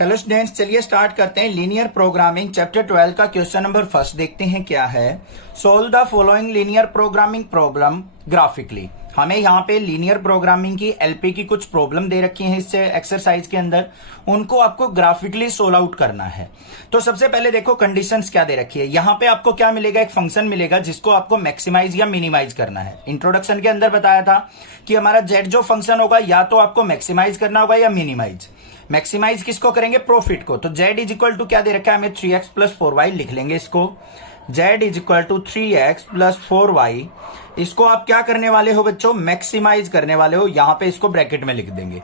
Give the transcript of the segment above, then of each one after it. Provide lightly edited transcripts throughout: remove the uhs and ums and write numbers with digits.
Hello students, चलिए start करते हैं। लीनियर प्रोग्रामिंग चैप्टर 12 का क्वेश्चन नंबर फर्स्ट देखते हैं क्या है। Solve the following linear programming problem graphically. हमें यहाँ पे लीनियर प्रोग्रामिंग की एलपी की कुछ प्रॉब्लम दे रखी है इससे एक्सरसाइज के अंदर, उनको आपको ग्राफिकली सोल्व आउट करना है। तो सबसे पहले देखो कंडीशंस क्या दे रखी है। यहाँ पे आपको क्या मिलेगा, एक फंक्शन मिलेगा जिसको आपको मैक्सिमाइज या मिनिमाइज करना है। इंट्रोडक्शन के अंदर बताया था कि हमारा जेड जो फंक्शन होगा या तो आपको मैक्सिमाइज करना होगा या मिनिमाइज। मैक्सिमाइज किसको करेंगे, प्रॉफिट को। तो z इज इक्वल टू क्या दे रखा है हमें, 3x प्लस 4y लिख लेंगे इसको। z is equal to 3x plus 4y, इसको आप क्या करने वाले हो बच्चों, मैक्सिमाइज करने वाले हो। यहां पे इसको ब्रैकेट में लिख देंगे।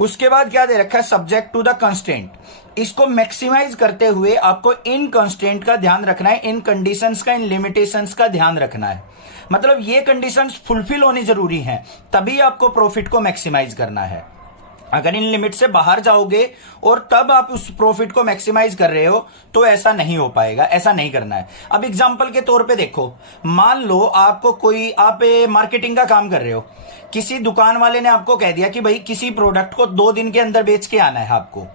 उसके बाद क्या दे रखा है, सब्जेक्ट टू द कंस्ट्रेंट। इसको मैक्सिमाइज करते हुए आपको इन कंस्ट्रेंट का ध्यान रखना है, इन कंडीशंस का, इन लिमिटेशंस का ध्यान रखना है। मतलब ये कंडीशंस फुलफिल होनी जरूरी है, तभी आपको प्रॉफिट को मैक्सिमाइज करना है। अगर इन लिमिट से बाहर जाओगे और तब आप उस प्रॉफिट को मैक्सिमाइज कर रहे हो तो ऐसा नहीं हो पाएगा, ऐसा नहीं करना है। अब एग्जांपल के तौर पे देखो, मान लो आपको कोई, आप मार्केटिंग का काम कर रहे हो, किसी दुकान वाले ने आपको कह दिया कि भाई किसी प्रोडक्ट को 2 दिन के अंदर बेच के आना है आपको।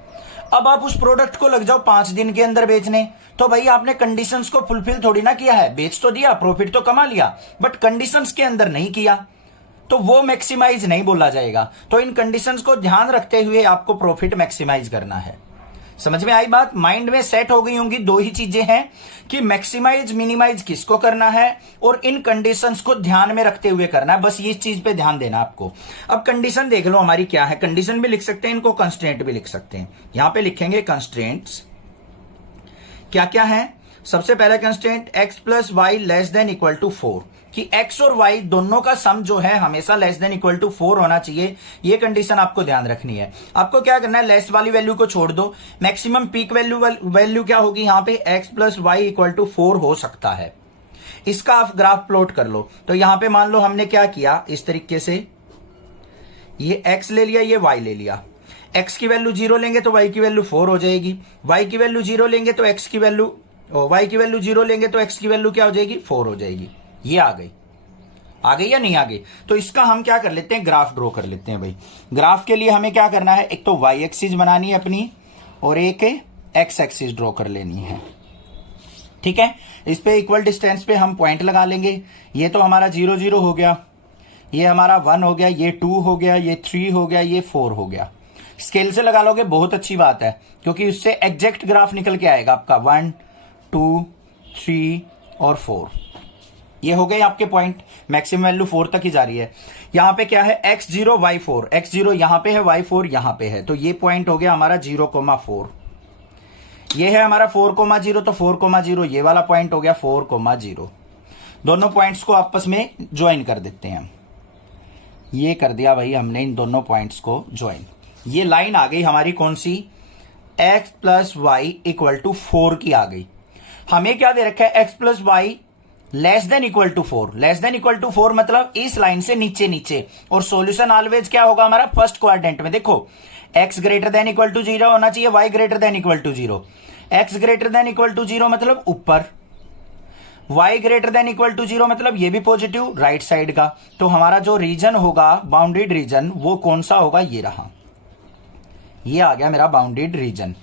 अब आप उस प्रोडक्ट को लग जाओ 5 दिन के अंदर बेचने, तो भाई आपने कंडीशंस को फुलफिल थोड़ी ना किया है। बेच तो दिया, प्रॉफिट तो कमा लिया, बट कंडीशंस के अंदर नहीं किया, तो वो मैक्सिमाइज नहीं बोला जाएगा। तो इन कंडीशंस को ध्यान रखते हुए आपको प्रॉफिट मैक्सिमाइज करना है। समझ में आई बात, माइंड में सेट हो गई होंगी। 2 ही चीजें हैं कि मैक्सिमाइज मिनिमाइज किसको करना है और इन कंडीशंस को ध्यान में रखते हुए करना है। बस ये चीज पे ध्यान देना आपको। अब कंडीशन देख लो हमारी क्या है। कंडीशन भी लिख सकते हैं, इनको कंस्ट्रेंट भी लिख सकते हैं। यहां पे लिखेंगे कंस्ट्रेंट्स क्या क्या है। सबसे पहला constraint x plus y less than equal to 4, कि x और y दोनों का सम जो है हमेशा लेस देन इक्वल टू 4 होना चाहिए। ये कंडीशन आपको ध्यान रखनी है। आपको क्या करना है, लेस वाली वैल्यू को छोड़ दो, मैक्सिमम पीक वैल्यू क्या होगी यहाँ पे, x plus y equal to 4 हो सकता है। इसका आप ग्राफ प्लॉट कर लो। तो यहां पे मान लो हमने क्या किया, इस तरीके से ये x ले लिया, ये y ले लिया। x की वैल्यू 0 लेंगे तो y की वैल्यू 4 हो जाएगी, y की वैल्यू 0 लेंगे तो x की वैल्यू, y की वैल्यू 0 लेंगे तो x की वैल्यू क्या हो जाएगी, 4 हो जाएगी। ये आ गई या नहीं आ गई। तो इसका हम क्या कर लेते हैं, ग्राफ ड्रॉ कर लेते हैं भाई। ग्राफ के लिए हमें क्या करना है, एक तो y एक्सिस बनानी है अपनी और एक x एक्सिस ड्रॉ कर लेनी है। ठीक है, इस पे इक्वल डिस्टेंस पे हम पॉइंट लगा लेंगे। ये तो हमारा 0 0 हो गया, ये हमारा 1 हो गया, ये 2 हो गया, ये 3 हो गया, ये 4 हो गया। स्केल से लगा लोगे बहुत अच्छी बात है, क्योंकि उससे एग्जैक्ट ग्राफ निकल के आएगा आपका 1 2 3 और 4। ये हो गए आपके पॉइंट, मैक्सिमम वैल्यू 4 तक ही जा रही है। यहां पे क्या है, x0 y4, x0 यहां पे है, y4 यहां पे है। तो ये पॉइंट हो गया हमारा 0,4। ये है हमारा 4,0, तो 4,0 ये वाला पॉइंट हो गया 4,0। दोनों पॉइंट्स को आपस में ज्वाइन कर देते हैं। ये कर दिया भाई हमने इन दोनों पॉइंट्स को ज्वाइन। ये लाइन आ गई हमारी कौन सी, x plus y equal to 4 की आ गई। हमें क्या दे रखा है, x plus y less than equal to 4। Less than equal to 4 मतलब इस लाइन से नीचे नीचे, और सॉल्यूशन ऑलवेज क्या होगा हमारा, फर्स्ट क्वाड्रेंट में। देखो x greater than equal to 0 होना चाहिए, y greater than equal to 0। x greater than equal to 0 मतलब ऊपर, y greater than equal to 0 मतलब ये भी पॉजिटिव राइट साइड का। तो हमारा जो रीजन होगा, बाउंडेड रीजन, वो कौन सा होगा, ये रहा। ये आ गया मेरा बाउंडेड रीजन।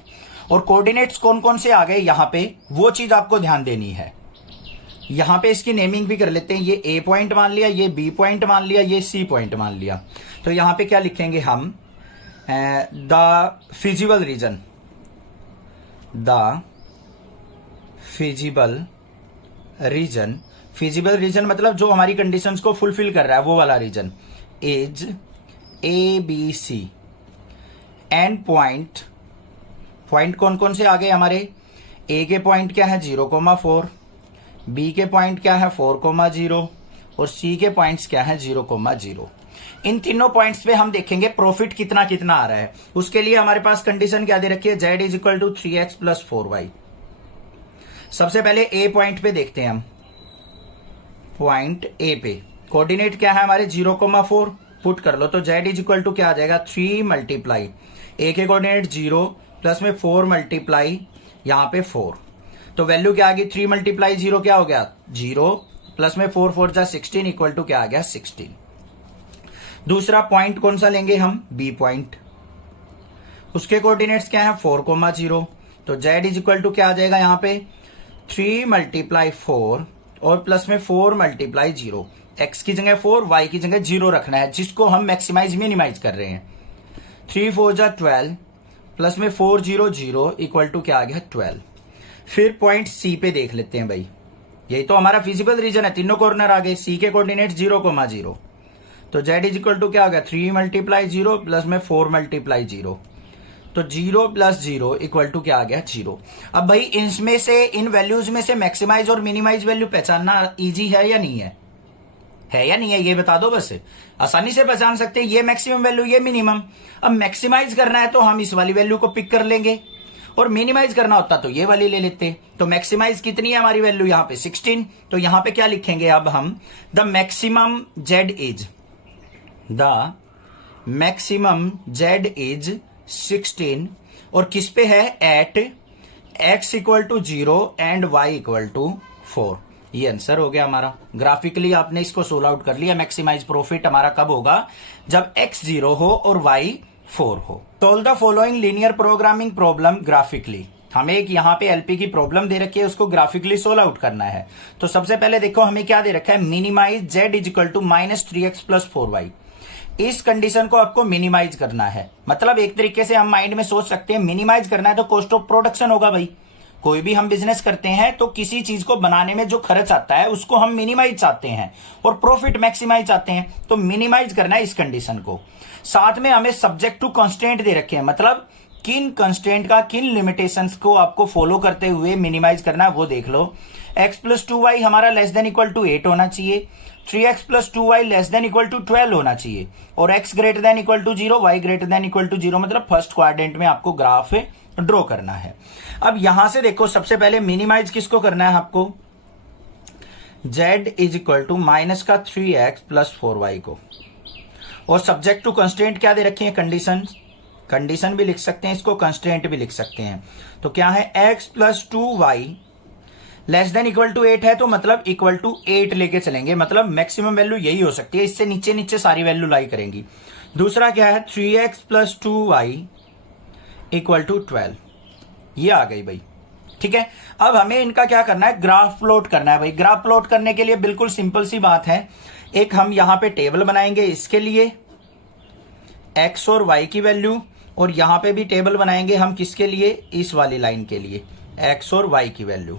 और कोऑर्डिनेट्स कौन कौन से आ गए यहां पे, वो चीज आपको ध्यान देनी है। यहां पे इसकी नेमिंग भी कर लेते हैं। ये A पॉइंट मान लिया, ये B पॉइंट मान लिया, ये C पॉइंट मान लिया। तो यहां पे क्या लिखेंगे हम, the feasible region, the feasible region. Feasible reason मतलब जो हमारी कंडीशंस को फुलफिल कर रहा है वो वाला region, is ABC। And point, point कौन कौन से आ गए हमारे, A के पॉइंट क्या है 0,4, B के पॉइंट क्या है 4,0 और C के पॉइंट्स क्या है 0,0। इन तीनों पॉइंट्स पे हम देखेंगे प्रॉफिट कितना कितना आ रहा है। उसके लिए हमारे पास कंडीशन क्या दे रखी है, z is equal to 3x plus 4y। सबसे पहले A पॉइंट पे देखते हैं हम। पॉइंट A पे कोऑर्डिनेट क्या है हमारे 0,4, पुट कर लो। तो z इज इक्वल टू क्या आ जाएगा, 3 मल्टीप्लाई A के कोऑर्डिनेट 0 प्लस में 4 मल्टीप्लाई यहां पे 4। तो वैल्यू क्या आ गई, 3 मल्टीप्लाई 0 क्या हो गया 0, प्लस में 4 4 जा 16 इक्वल टू क्या आ गया 16। दूसरा पॉइंट कौन सा लेंगे हम, बी पॉइंट। उसके कोऑर्डिनेट्स क्या है 4,0, तो z इज इक्वल टू क्या आ जाएगा यहाँ पे 3 × 4 और प्लस में 4 × 0। x की जगह 4, y की जगह 0 रखना है, जिसको हम मैक्सिमाइज मिनिमाइज कर रहे हैं। 3 4 जा 12 प्लस में 4 0 0 इक्वल टू क्या आ गया 12। फिर पॉइंट सी पे देख लेते हैं भाई, यही तो हमारा फिजिबल रीजन है, तीनों कॉर्नर आ गए। सी के कोऑर्डिनेट 0,0, तो z इज इक्वल टू क्या हो गया 3 × 0 प्लस में 4 × 0, तो 0 + 0 इक्वल टू क्या आ गया 0। अब भाई इनमें से, इन वैल्यूज में से मैक्सिमाइज और मिनिमाइज वैल्यू पहचानना इजी है या नहीं है या नहीं है, ये बता दो। बस आसानी से पहचान सकते हैं, ये मैक्सिमम वैल्यू, ये मिनिमम। अब मैक्सिमाइज करना है तो हम इस वाली वैल्यू को पिक कर लेंगे, और मिनिमाइज करना होता तो ये वाली ले लेते। तो मैक्सिमाइज कितनी है हमारी वैल्यू यहाँ पे 16, तो यहां पे क्या लिखेंगे अब हम, द मैक्सिमम z इज 16, और किस पे है एट x = 0 एंड y = 4। ये आंसर हो गया हमारा। ग्राफिकली आपने इसको सोल्व आउट कर लिया। मैक्सिमाइज प्रॉफिट हमारा कब होगा, जब x 0 हो और y 4 हो। Solve the following linear programming problem graphically. हमें एक यहाँ पे एलपी की प्रॉब्लम दे रखी है, उसको ग्राफिकली सोल्व आउट करना है। तो सबसे पहले देखो हमें क्या दे रखा है, मिनिमाइज z = -3x + 4y। इस कंडीशन को आपको मिनिमाइज करना है। मतलब एक तरीके से हम माइंड में सोच सकते हैं, मिनिमाइज करना है तो कॉस्ट ऑफ प्रोडक्शन होगा भाई। कोई भी हम बिजनेस करते हैं तो किसी चीज को बनाने में जो खर्च आता है उसको हम मिनिमाइज चाहते हैं, और प्रॉफिट मैक्सिमाइज चाहते हैं, तो मिनिमाइज करना है इस कंडीशन को। साथ में हमें सब्जेक्ट टू कांस्टेंट दे रखे हैं, मतलब किन कांस्टेंट का, किन लिमिटेशंस को आपको फॉलो करते हुए मिनिमाइज करना है वो देख लो। x + 2y हमारा <= 8 होना चाहिए, 3x + 2y <= 12 होना चाहिए, और x > 0 y > 0, मतलब फर्स्ट क्वाड्रेंट में आपको ग्राफ ड्रॉ करना है। अब यहां से देखो, सबसे पहले मिनिमाइज किसको करना है आपको, z = -3x + 4y को, और सब्जेक्ट टू कंस्ट्रेंट क्या दे रखी है, कंडीशन भी लिख सकते हैं इसको, कंस्ट्रेंट भी लिख सकते हैं। तो क्या है, x + 2y <= 8 है, तो मतलब =8 लेके चलेंगे, मतलब मैक्सिमम वैल्यू यही हो सकती है। इससे नीचे नीचे सारी वैल्यू लाई करेंगी। दूसरा क्या है, 3x + 2y = 12। ये आ गई भाई, ठीक है। अब हमें इनका क्या करना है, ग्राफ प्लॉट करना है भाई। ग्राफ प्लॉट करने के लिए बिल्कुल सिंपल सी बात है, एक हम यहां पे टेबल बनाएंगे इसके लिए, x और y की वैल्यू, और यहां पे भी टेबल बनाएंगे हम किसके लिए, इस वाली लाइन के लिए, x और y की वैल्यू,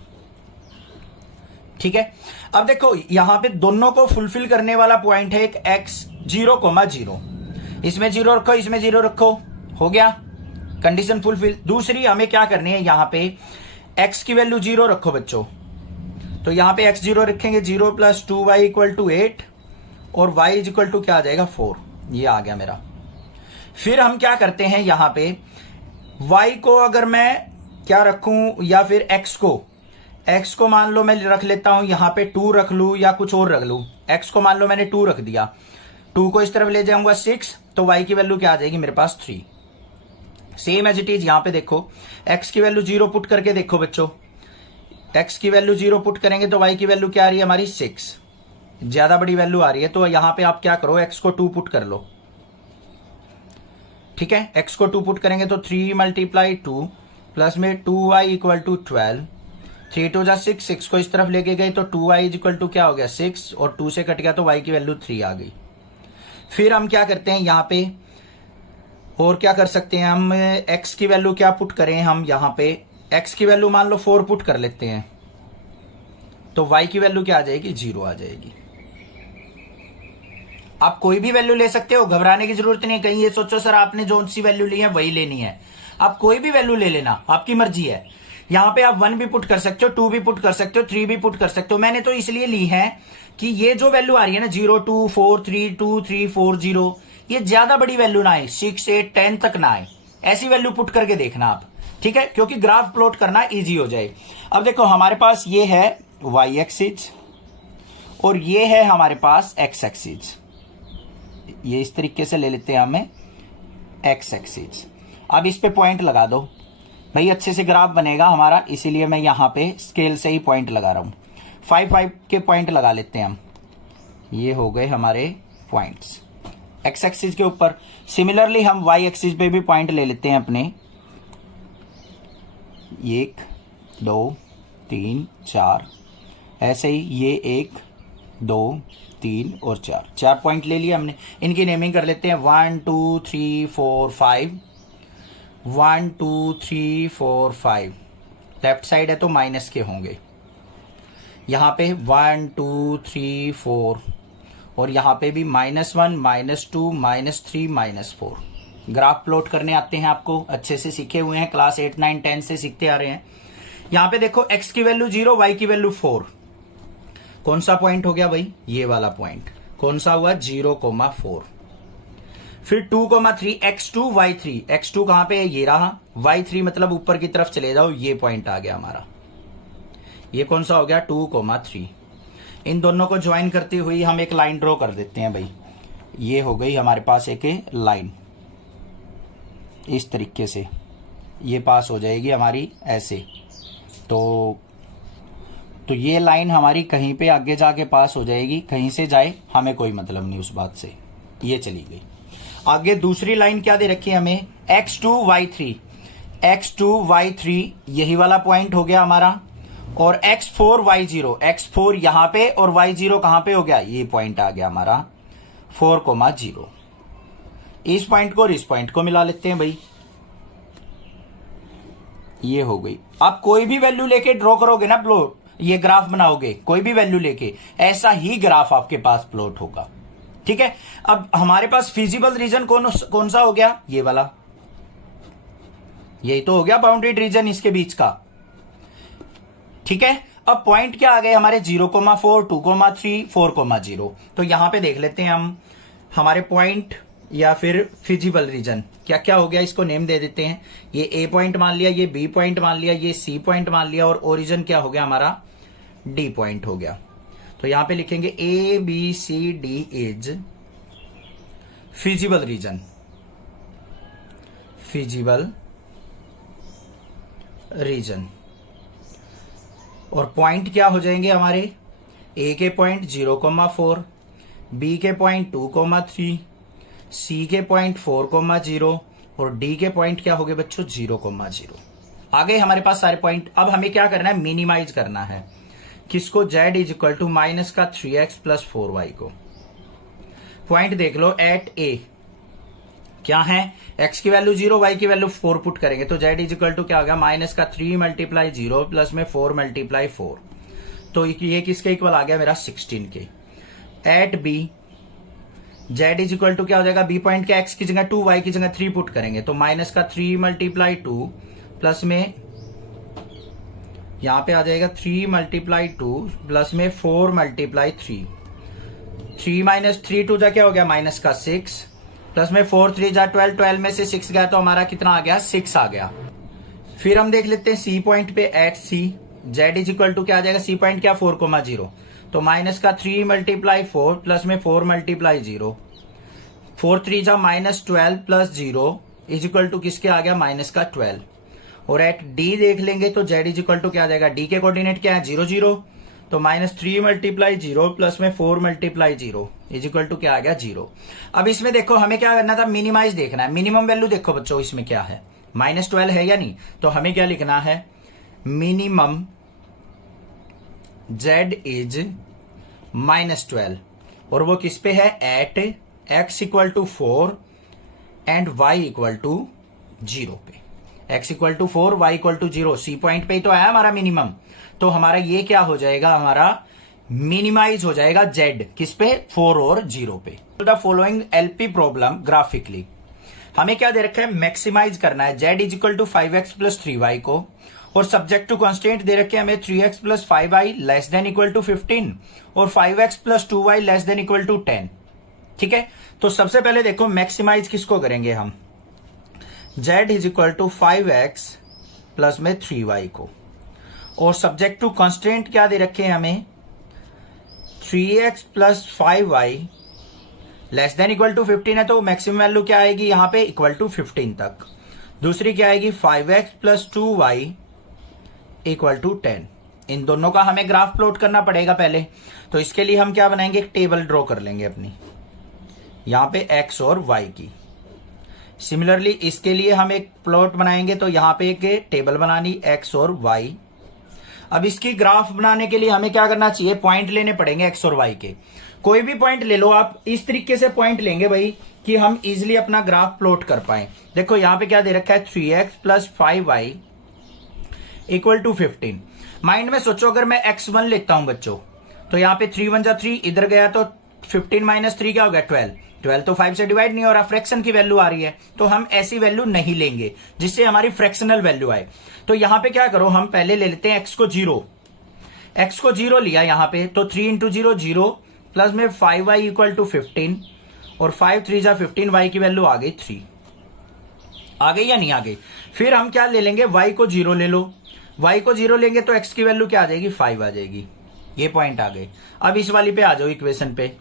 ठीक है। अब देखो यहां पे दोनों को फुलफिल करने वाला पॉइंट है एक x 0,0, इसमें 0 रखो, इसमें 0 रखो, हो गया कंडीशन फुलफिल। दूसरी हमें क्या करनी है, यहां पे x की वैल्यू 0 रखो बच्चों, तो यहां पे x 0 रखेंगे, 0 + 2y = 8, और y = क्या आ जाएगा 4। ये आ गया मेरा। फिर हम क्या करते हैं, यहां पे y को अगर मैं क्या रखूं, या फिर x को मान लो मैं रख लेता हूं यहां पे 2 रख लूं या कुछ और रख लूं। x को मान लो मैंने 2 रख दिया, 2 को इस तरफ ले जाऊंगा 6, तो y की वैल्यू क्या आ जाएगी मेरे पास 3। सेम एज इट इज यहां पे देखो, x की वैल्यू 0 पुट करके देखो बच्चों, x की वैल्यू 0 पुट करेंगे तो y की वैल्यू क्या आ रही है हमारी 6, ज्यादा बड़ी वैल्यू आ रही है। तो यहां पे आप क्या करो, x को 2 पुट कर लो, ठीक है। x को 2 पुट करेंगे तो 3 × 2 प्लस में 2y = 12, 3 2 जा 6, 6 को इस तरफ लेके गए तो 2y = क्या हो गया 6, और 2 से कट गया तो y की वैल्यू 3 आ गई। फिर हम क्या करते हैं यहां पे, और क्या कर सकते हैं हम, x की वैल्यू क्या पुट करें हम, यहां पे x की वैल्यू मान लो 4 पुट कर लेते हैं, तो y की वैल्यू क्या आ जाएगी 0 आ जाएगी। आप कोई भी वैल्यू ले सकते हो, घबराने की जरूरत नहीं। कहीं ये सोचो सर आपने जो सी वैल्यू ली है वही लेनी है, आप कोई भी वैल्यू ले लेना, आपकी मर्जी है। यहां पे आप 1 भी पुट कर सकते हो, 2 भी पुट कर सकते हो, 3 भी पुट कर सकते हो। मैंने तो इसलिए ली है कि ये जो वैल्यू आ रही है ना 0 2 4 3 2 3 4 0, ये ज्यादा बड़ी वैल्यू ना आए, 6 8 10 तक ना आए, ऐसी वैल्यू पुट करके देखना आप, ठीक है, क्योंकि ग्राफ प्लॉट करना इजी हो जाए। अब देखो हमारे पास ये है y एक्सिस और ये है हमारे पास x एक्सिस, ये इस तरीके से ले लेते हैं हमें x एक्सिस। अब इस पे पॉइंट लगा दो भाई, अच्छे से ग्राफ बनेगा हमारा, इसीलिए मैं यहां पे स्केल से ही पॉइंट लगा रहा हूं। 5 5 के पॉइंट लगा लेते हैं हम, ये हो गए हमारे पॉइंट्स, एक्स एक्सिस के ऊपर। सिमिलरली हम वाई एक्सिस पे भी पॉइंट ले लेते हैं अपने, 1 2 3 4, ऐसे ही ये 1 2 3 और 4 पॉइंट ले लिए हमने। इनकी नेमिंग कर लेते हैं 1 2 3 4 5, 1 2 3 4 5। लेफ्ट साइड है तो माइनस के होंगे। यहाँ पे 1 2 3 4 और यहाँ पे भी -1 -2 -3 -4। ग्राफ प्लॉट करने आते हैं, आपको अच्छे से सीखे हुए हैं, क्लास 8 9 10 से सीखते आ रहे हैं। यहाँ पे देखो x की वैल्यू 0, y की वैल्यू 4। कौन सा पॉइंट हो गया भाई? ये वाला पॉइंट। कौन सा हुआ? 0,4। फिर 2,3 x2 y3। x2 कहां पे है? ये रहा। y3 मतलब ऊपर की तरफ चले जाओ, ये पॉइंट आ गया हमारा। ये कौन सा हो गया? 2,3। इन दोनों को ज्वाइन करती हुई हम एक लाइन ड्रॉ कर देते हैं भाई। ये हो गई हमारे पास एक लाइन, इस तरीके से ये पास हो जाएगी हमारी ऐसे। तो ये लाइन हमारी कहीं पे आगे जाके पास हो जाएगी, कहीं से जाए हमें कोई मतलब नहीं उस बात से। ये चली गई। आगे दूसरी लाइन क्या दे रखी है हमें? x2 y3। x2 y3 यही वाला पॉइंट हो गया हमारा, और x4 y0। x4 यहां पे और y0 कहां पे हो गया? ये पॉइंट आ गया हमारा 4,0। इस पॉइंट को और इस पॉइंट को मिला लेते हैं भाई। ये हो गई। आप कोई भी वैल्यू लेके ड्रॉ करोगे ना प्लॉट, ये ग्राफ बनाओगे कोई भी वैल्यू लेके, ऐसा ही ग्राफ आपके पास प्लॉट होगा। ठीक है। अब हमारे पास फिजिबल रीजन कौन सा हो गया? ये वाला। यही तो हो गया बाउंड्री रीजन इसके बीच का। ठीक है। अब पॉइंट क्या आ गए हमारे? 0,4 2,3 4,0। तो यहां पे देख लेते हैं हम हमारे पॉइंट या फिर फिजिबल रीजन क्या क्या हो गया, इसको नेम दे देते हैं। ये ए पॉइंट मान लिया, ये बी पॉइंट मान लिया, ये सी पॉइंट मान लिया, और ओरिजिन क्या हो गया हमारा? डी पॉइंट हो गया। तो यहां पे लिखेंगे A B C D is feasible region. Feasible region. और पॉइंट क्या हो जाएंगे हमारे? ए के पॉइंट 0,4, बी के पॉइंट 2,3, सी के पॉइंट 4,0 और डी के पॉइंट क्या हो गए बच्चों? 0,0। आ गए हमारे पास सारे पॉइंट। अब हमें क्या करना है? मिनिमाइज करना है। किसको? z is equal to minus का 3x प्लस 4y को। पॉइंट देख लो एट ए क्या है? x की वैल्यू 0, y की वैल्यू 4 पुट करेंगे तो z इज इक्वल टू क्या हो गया? माइनस का 3 मल्टीप्लाई 0 प्लस में 4 मल्टीप्लाई 4। तो ये किसके इक्वल आ गया मेरा? 16 के। At B z is equal to क्या हो जाएगा? b पॉइंट के x की जगह 2, y की जगह 3 पुट करेंगे तो माइनस का 3 मल्टीप्लाई 2 प्लस में यहां पे आ जाएगा 3 मल्टीप्लाई 2 प्लस में 4 मल्टीप्लाई 3। 3 माइनस 3 2 जा क्या हो गया? माइनस का 6 प्लस में 4 3 जा 12, 12 में से 6 गया तो हमारा कितना आ गया? 6 आ गया। फिर हम देख लेते हैं सी पॉइंट पे at C z is equal to क्या आ जाएगा? सी पॉइंट क्या? 4,0 तो माइनस का 3 मल्टीप्लाई 4 प्लस में 4 मल्टीप्लाई 0, 4 3 जा minus 12 plus 0 is equal to किसके आ गया? माइनस का 12। और एट डी देख लेंगे तो z इज इक्वल टू क्या आ जाएगा? डी के कोऑर्डिनेट क्या है? 0 0, तो माइनस 3 मल्टीप्लाई 0 प्लस में 4 मल्टीप्लाई 0 इज इक्वल टू क्या आ गया? 0। अब इसमें देखो हमें क्या करना था? मिनिमाइज देखना है। मिनिमम वैल्यू देखो बच्चों इसमें क्या है? -12 है या नहीं? तो हमें क्या लिखना है? मिनिमम z इज -12 और वो किस पे है? At x equal to 4 and y equal to 0 पे। x equal to 4 y equal to 0 C point पे ही तो आया हमारा मिनिमम। तो हमारा ये क्या हो जाएगा? हमारा मिनिमाइज हो जाएगा z किस पे? 4 और 0 पे। The following LP problem graphically. हमें क्या दे रखा है? मैक्सिमाइज करना है z is equal to 5x plus 3y को, और सब्जेक्ट टू कॉन्स्टेंट दे रखे हमें 3x plus 5y less than equal to 15 और 5x plus 2y less than equal to 10। ठीक है। तो सबसे पहले देखो मैक्सिमाइज किसको करेंगे हम? z is equal to 5x plus में 3y को, और सब्जेक्ट टू कॉन्स्टेंट क्या दे रखे हैं हमें? 3x plus 5y less than equal to 15 है तो मैक्सिमम वैल्यू क्या आएगी यहां पे? इक्वल टू 15 तक। दूसरी क्या आएगी? 5x plus 2y equal to 10। इन दोनों का हमें ग्राफ प्लॉट करना पड़ेगा पहले, तो इसके लिए हम क्या बनाएंगे? एक टेबल ड्रॉ कर लेंगे अपनी। यहाँ पे x और y की। सिमिलरली इसके लिए हम एक प्लॉट बनाएंगे, तो यहाँ पे एक टेबल बनानी x और y। अब इसकी ग्राफ बनाने के लिए हमें क्या करना चाहिए, पॉइंट लेने पड़ेंगे x और y के। कोई भी पॉइंट ले लो आप, इस तरीके से पॉइंट लेंगे भाई कि हम इजिली अपना ग्राफ प्लॉट कर पाए। देखो यहाँ पे क्या दे रखा है, 3x plus 5y equal to 15। Mind में सोचो, अगर मैं x1 लिखता हूं बच्चों, तो यहाँ पे 3 1 जा 3, इधर गया तो 15 माइनस 3 क्या हो गया, 12। 12 तो 5 से डिवाइड नहीं हो रहा, फ्रैक्शन की वैल्यू आ रही है, तो हम ऐसी वैल्यू नहीं लेंगे जिससे हमारी फ्रैक्शनल वैल्यू आए। तो यहाँ पे क्या करो, हम पहले ले लेते हैं x को 0। x को 0 लिया यहाँ पे, तो 3 इंटू 0 0 प्लस में 5y इक्वल टू 15, और 5 3 जा 15, y की वैल्यू आ गई 3। आ गई या नहीं आ गई? फिर हम क्या ले लेंगे, y को 0 ले लो। y को 0 लेंगे तो x की वैल्यू क्या आ जाएगी, 5 आ जाएगी। ये पॉइंट आ गए। अब इस वाली पे आ जाओ, इक्वेशन पे।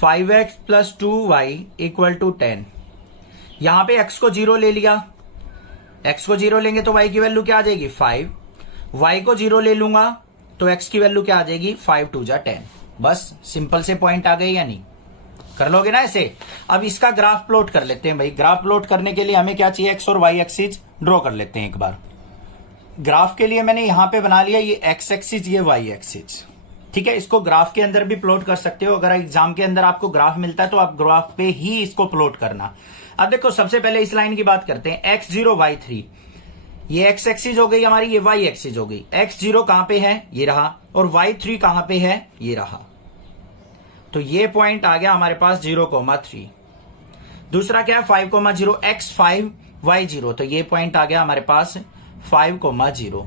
5x plus 2y equal to 10। यहां पे x को 0 ले लिया, x को 0 लेंगे तो y की वैल्यू क्या आ जाएगी, 5। y को 0 ले लूंगा तो x की वैल्यू क्या आ जाएगी, 5 2 जा 10। बस सिंपल से पॉइंट आ गए या नहीं? कर लोगे ना ऐसे? अब इसका ग्राफ प्लॉट कर लेते हैं भाई। ग्राफ प्लॉट करने के लिए हमें क्या चाहिए, x और y एक्सिस ड्रॉ कर लेते हैं एक बार। ग्राफ के लिए मैंने यहां पे बना लिया, ये x एक्सिस, ये y एक्सिस। ठीक है, इसको ग्राफ के अंदर भी प्लॉट कर सकते हो। अगर एग्जाम के अंदर आपको ग्राफ मिलता है तो आप ग्राफ पे ही इसको प्लॉट करना। अब देखो, सबसे पहले इस लाइन की बात करते हैं, x0 y3। ये x एक्सिस हो गई हमारी, ये y एक्सिस हो गई। x0 कहां पे है, ये रहा, और y3 कहां पे है, ये रहा। तो ये पॉइंट आ गया हमारे पास 0,3। दूसरा क्या है, 5,0, x5 y0, तो ये पॉइंट आ गया हमारे पास 5,0।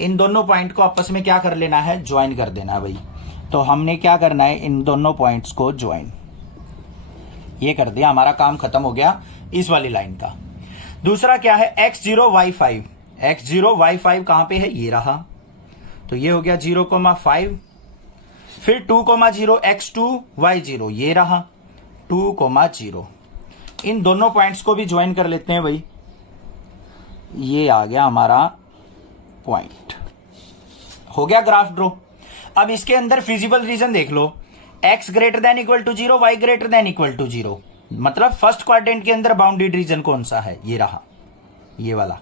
इन दोनों पॉइंट को आपस में क्या कर लेना है, ज्वाइन कर देना है भाई। तो हमने क्या करना है, इन दोनों पॉइंट्स को ज्वाइन, ये कर दिया, हमारा काम खत्म हो गया इस वाली लाइन का। दूसरा क्या है, x0 y5। x0 y5 कहां पे है, ये रहा, तो ये हो गया 0,5। फिर 2,0 x2 y0, ये रहा 2,0। इन दोनों पॉइंट्स को भी ज्वाइन कर लेते हैं भाई। ये आ गया हमारा पॉइंट, हो गया ग्राफ ड्रॉ। अब इसके अंदर फिजिबल रीजन देख लो, x greater than equal to 0, y greater than equal to 0। मतलब फर्स्ट क्वाड्रेंट के अंदर बाउंडेड रीजन कौन सा है, ये रहा, ये वाला।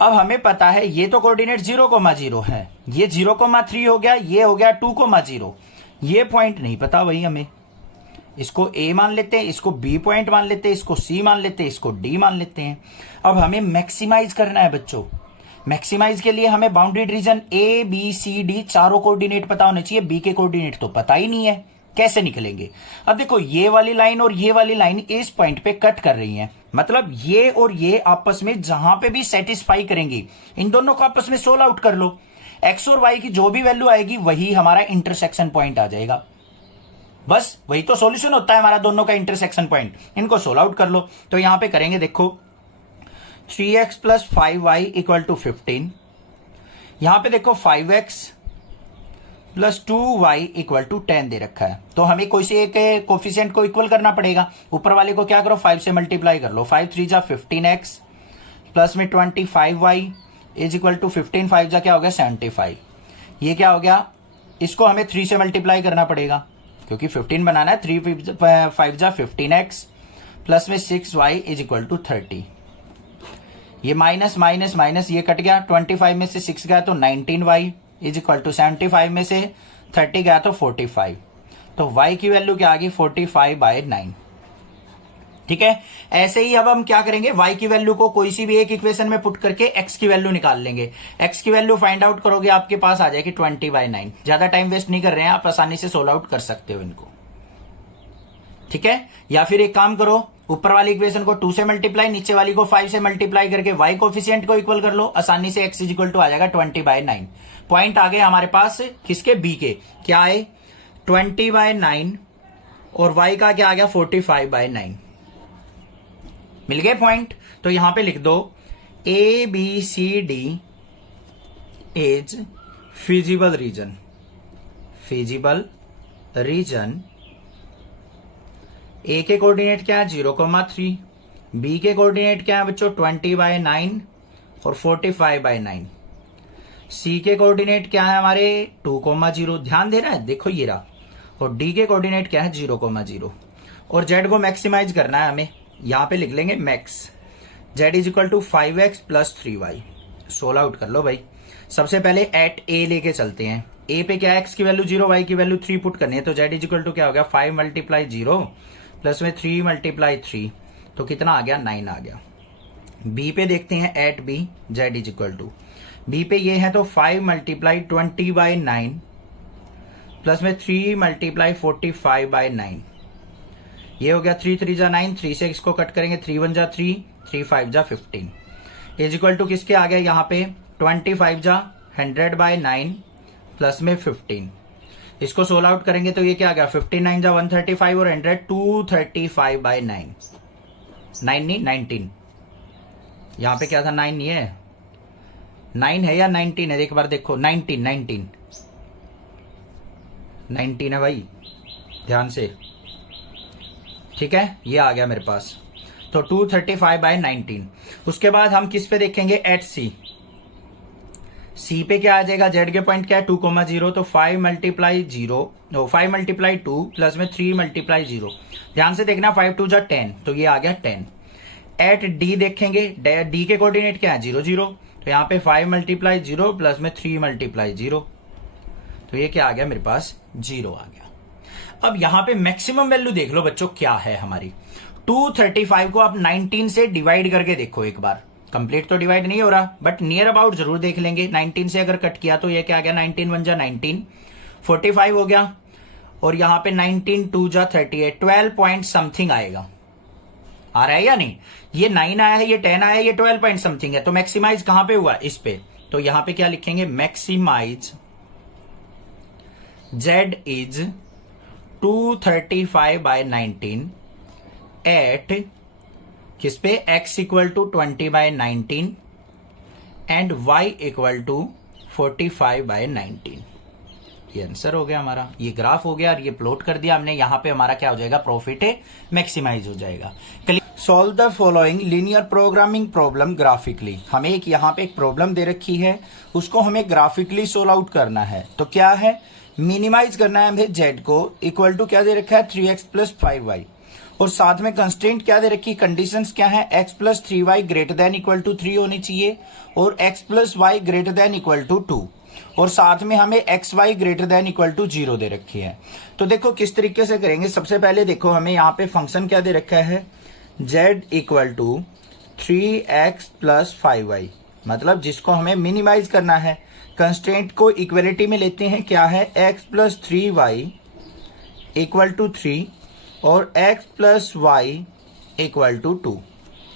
अब हमें पता है ये तो कोऑर्डिनेट 0,0 है, ये 0,3 हो गया, ये हो गया 2,0। ये पॉइंट नहीं पता भाई हमें, इसको A मान लेते हैं, इसको B पॉइंट मान लेते हैं, इसको C मान लेते हैं, इसको D मान लेते हैं। अब हमें मैक्सिमाइज करना है बच्चों। मैक्सिमाइज के लिए हमें bounded reason A B C D चारों कोऑर्डिनेट पता होने चाहिए, B के कोऑर्डिनेट तो पता ही नहीं है, कैसे निकलेंगे? अब देखो, ये वाली लाइन और ये वाली लाइन इस पॉइंट पे कट कर रही हैं, मतलब ये और ये आपस में जहां पे भी सेटिस्फाई करेंगी, इन दोनों को आपस में सोल्व आउट कर लो। x और y की जो भी वैल्यू आएगी वही हमारा इंटरसेक्शन पॉइंट आ जाएगा। बस वही तो सॉल्यूशन होता है हमारा, दोनों का इंटरसेक्शन पॉइंट। इनको सोल्व आउट कर लो। तो यहां पे करेंगे, देखो 3x plus 5y equal to 15। यहां पे देखो 5x plus 2y equal to 10 दे रखा है, तो हमें कोई से एक कोफिशिएंट को इक्वल करना पड़ेगा। ऊपर वाले को क्या करो, 5 से मल्टीप्लाई कर लो। 5 3 जा 15x प्लस में 25y इज इक्वल टू 15 5 जा क्या हो गया, 75। ये क्या हो गया, इसको हमें 3 से मल्टीप्लाई करना पड़ेगा क्योंकि 15 बनाना है। 3 5 जा 15x प्लस में 6y इज इक्वल टू 30। ये माइनस माइनस माइनस ये कट गया, 25 में से 6 गया तो 19y इज इक्वल टू 75 में से 30 गया तो 45। तो y की वैल्यू क्या आ गई, 45/9। ठीक है, ऐसे ही अब हम क्या करेंगे, y की वैल्यू को कोई सी भी एक इक्वेशन में पुट करके x की वैल्यू निकाल लेंगे। x की वैल्यू फाइंड आउट करोगे, आपके पास आ जाएगी 20/9। ज्यादा टाइम वेस्ट नहीं कर रहे हैं, आप आसानी से सोल्व आउट कर सकते हो इनको। ठीक है, या फिर एक काम करो, ऊपर वाली इक्वेशन को 2 से मल्टीप्लाई, नीचे वाली को 5 से मल्टीप्लाई करके y कोफिशिएंट को इक्वल कर लो, आसानी से x इज इक्वल टू आ जाएगा 20/9। पॉइंट आ गए हमारे पास किसके, b के। क्या है, 20/9 और y का क्या आ गया, 45/9। मिल गए पॉइंट। तो यहां पे लिख दो A B C D is feasible region. Feasible reason A के कोऑर्डिनेट क्या है, 0,3। B के कोऑर्डिनेट क्या है बच्चों, 20/9 और 45/9। C के कोऑर्डिनेट क्या है हमारे, 2,0। ध्यान देना है, देखो ये रहा, और डी के कोऑर्डिनेट क्या है 0,0 और जेड को मैक्सिमाइज करना है हमें। यहां पे लिख लेंगे max z is equal to 5x plus 3y। Solve out कर लो भाई। सबसे पहले एट ए लेके चलते हैं। ए पे क्या है x की वैल्यू 0 y की वैल्यू 3 पुट करनी है, तो जेड इज इक्वल टू क्या हो गया 5 मल्टीप्लाई 0 प्लस में 3 मल्टीप्लाई 3, तो कितना आ गया 9 आ गया। बी पे देखते हैं at B z is equal to, B पे ये है तो 5 मल्टीप्लाई 20/9 प्लस में 3 मल्टीप्लाई 45/9, ये हो गया 3 3 जा 9, 3 से इसको कट करेंगे 3 1 जा 3, 3 5 जा 15 इज इक्वल टू किसके आ गया यहाँ पे 25 जा 100/9 प्लस में 15। इसको सोल्व आउट करेंगे तो ये क्या आ गया 59 जा 135 और 100 235/9, 9 नहीं 19, यहाँ पे क्या था 9 नहीं है, 9 है या 19 है, एक बार देखो 19 है भाई, ध्यान से, ठीक है। ये आ गया मेरे पास, तो 235/19। उसके बाद हम किस पे देखेंगे एट सी, सी पे क्या आ जाएगा जेड के पॉइंट क्या है 2,0, तो 5 मल्टीप्लाई 2 प्लस में 3 मल्टीप्लाई 0, ध्यान से देखना 5 2 जा 10, तो ये आ गया 10। एट डी देखेंगे, डी के कोऑर्डिनेट क्या है 0 0, तो यहाँ पे 5 मल्टीप्लाई 0 प्लस में 3 मल्टीप्लाई 0, तो ये क्या आ गया मेरे पास 0 आ गया। अब यहां पे मैक्सिमम वैल्यू देख लो बच्चों क्या है हमारी, 235 को आप 19 से डिवाइड करके देखो एक बार, कंप्लीट तो डिवाइड नहीं हो रहा बट नियर अबाउट जरूर देख लेंगे। 19 से अगर कट किया तो ये क्या आ गया 19 1 जा 19, 45 हो गया, और यहां पे 19 2 जा 38, 12 पॉइंट समथिंग आएगा, आ रहा है या नहीं। ये 9 आया है, ये 10 आया है, ये 12 पॉइंट समथिंग है, तो मैक्सिमाइज कहां पे हुआ इस पे, तो यहां पे क्या लिखेंगे मैक्सिमाइज Z is 235/19 एट किस पे x equal to 20/19 and y equal to 45/19। ये आंसर हो गया हमारा, ये ग्राफ हो गया और ये प्लॉट कर दिया हमने। यहां पे हमारा क्या हो जाएगा प्रॉफिट है मैक्सिमाइज हो जाएगा। Solve the following linear programming problem graphically. हमें एक यहाँ पे एक प्रॉब्लम दे रखी है, उसको हमें ग्राफिकली सोल्व आउट करना है। तो क्या है मिनिमाइज करना है हमें जेड को, इक्वल टू क्या दे रखा है 3x प्लस 5y, और साथ में कंस्ट्रेंट क्या दे रखी, कंडीशंस क्या है x plus 3y greater than equal to 3 होनी चाहिए और x plus y greater than equal to 2, और साथ में हमें xy greater than equal to 0 दे रखी है। तो देखो किस तरीके से करेंगे। सबसे पहले देखो हमें यहाँ पे फंक्शन क्या दे रखा है z equal to 3x plus 5y, मतलब जिसको हमें मिनिमाइज करना है। कंस्ट्रेंट को इक्वलिटी में लेते हैं, क्या है x plus 3y equal to 3 और x plus y equal to 2।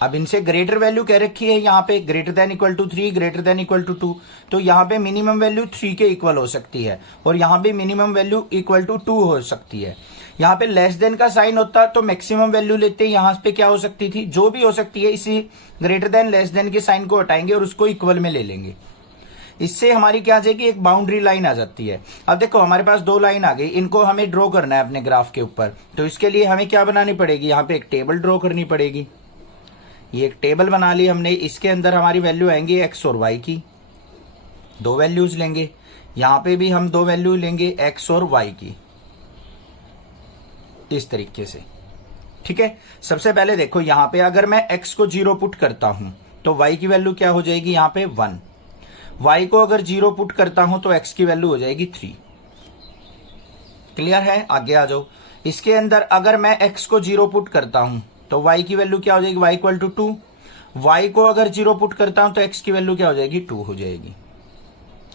अब इनसे ग्रेटर वैल्यू कह रखी है यहाँ पे greater than equal to 3 greater than equal to 2, तो यहाँ पे मिनिमम वैल्यू 3 के इक्वल हो सकती है और यहाँ पे मिनिमम वैल्यू इक्वल टू 2 हो सकती है। यहाँ पे लेस देन का साइन होता तो मैक्सिमम वैल्यू लेते, यहाँ पे क्या हो सकती थी जो भी हो सकती है, इसी ग्रेटर देन लेस देन के साइन को हटाएंगे और उसको इक्वल में ले लेंगे। इससे हमारी क्या आ जाएगी एक बाउंड्री लाइन आ जाती है। अब देखो हमारे पास दो लाइन आ गई, इनको हमें ड्रॉ करना है अपने ग्राफ के ऊपर, तो इसके लिए हमें क्या बनानी पड़ेगी, यहाँ पे एक टेबल ड्रॉ करनी पड़ेगी। ये एक टेबल बना ली हमने, इसके अंदर हमारी वैल्यू आएंगी x और y की, दो वैल्यूज लेंगे। यहाँ पे भी हम दो वैल्यू लेंगे x और y की, इस तरीके से, ठीक है। सबसे पहले देखो यहाँ पे अगर मैं x को 0 पुट करता हूं तो y की वैल्यू क्या हो जाएगी यहाँ पे 1, y को अगर 0 पुट करता हूं तो x की वैल्यू हो जाएगी 3। क्लियर है, आगे आ जाओ। इसके अंदर अगर मैं x को 0 पुट करता हूं तो y की वैल्यू क्या हो जाएगी, y इक्वल टू 2, y को अगर 0 पुट करता हूं तो x की वैल्यू क्या हो जाएगी 2 हो जाएगी।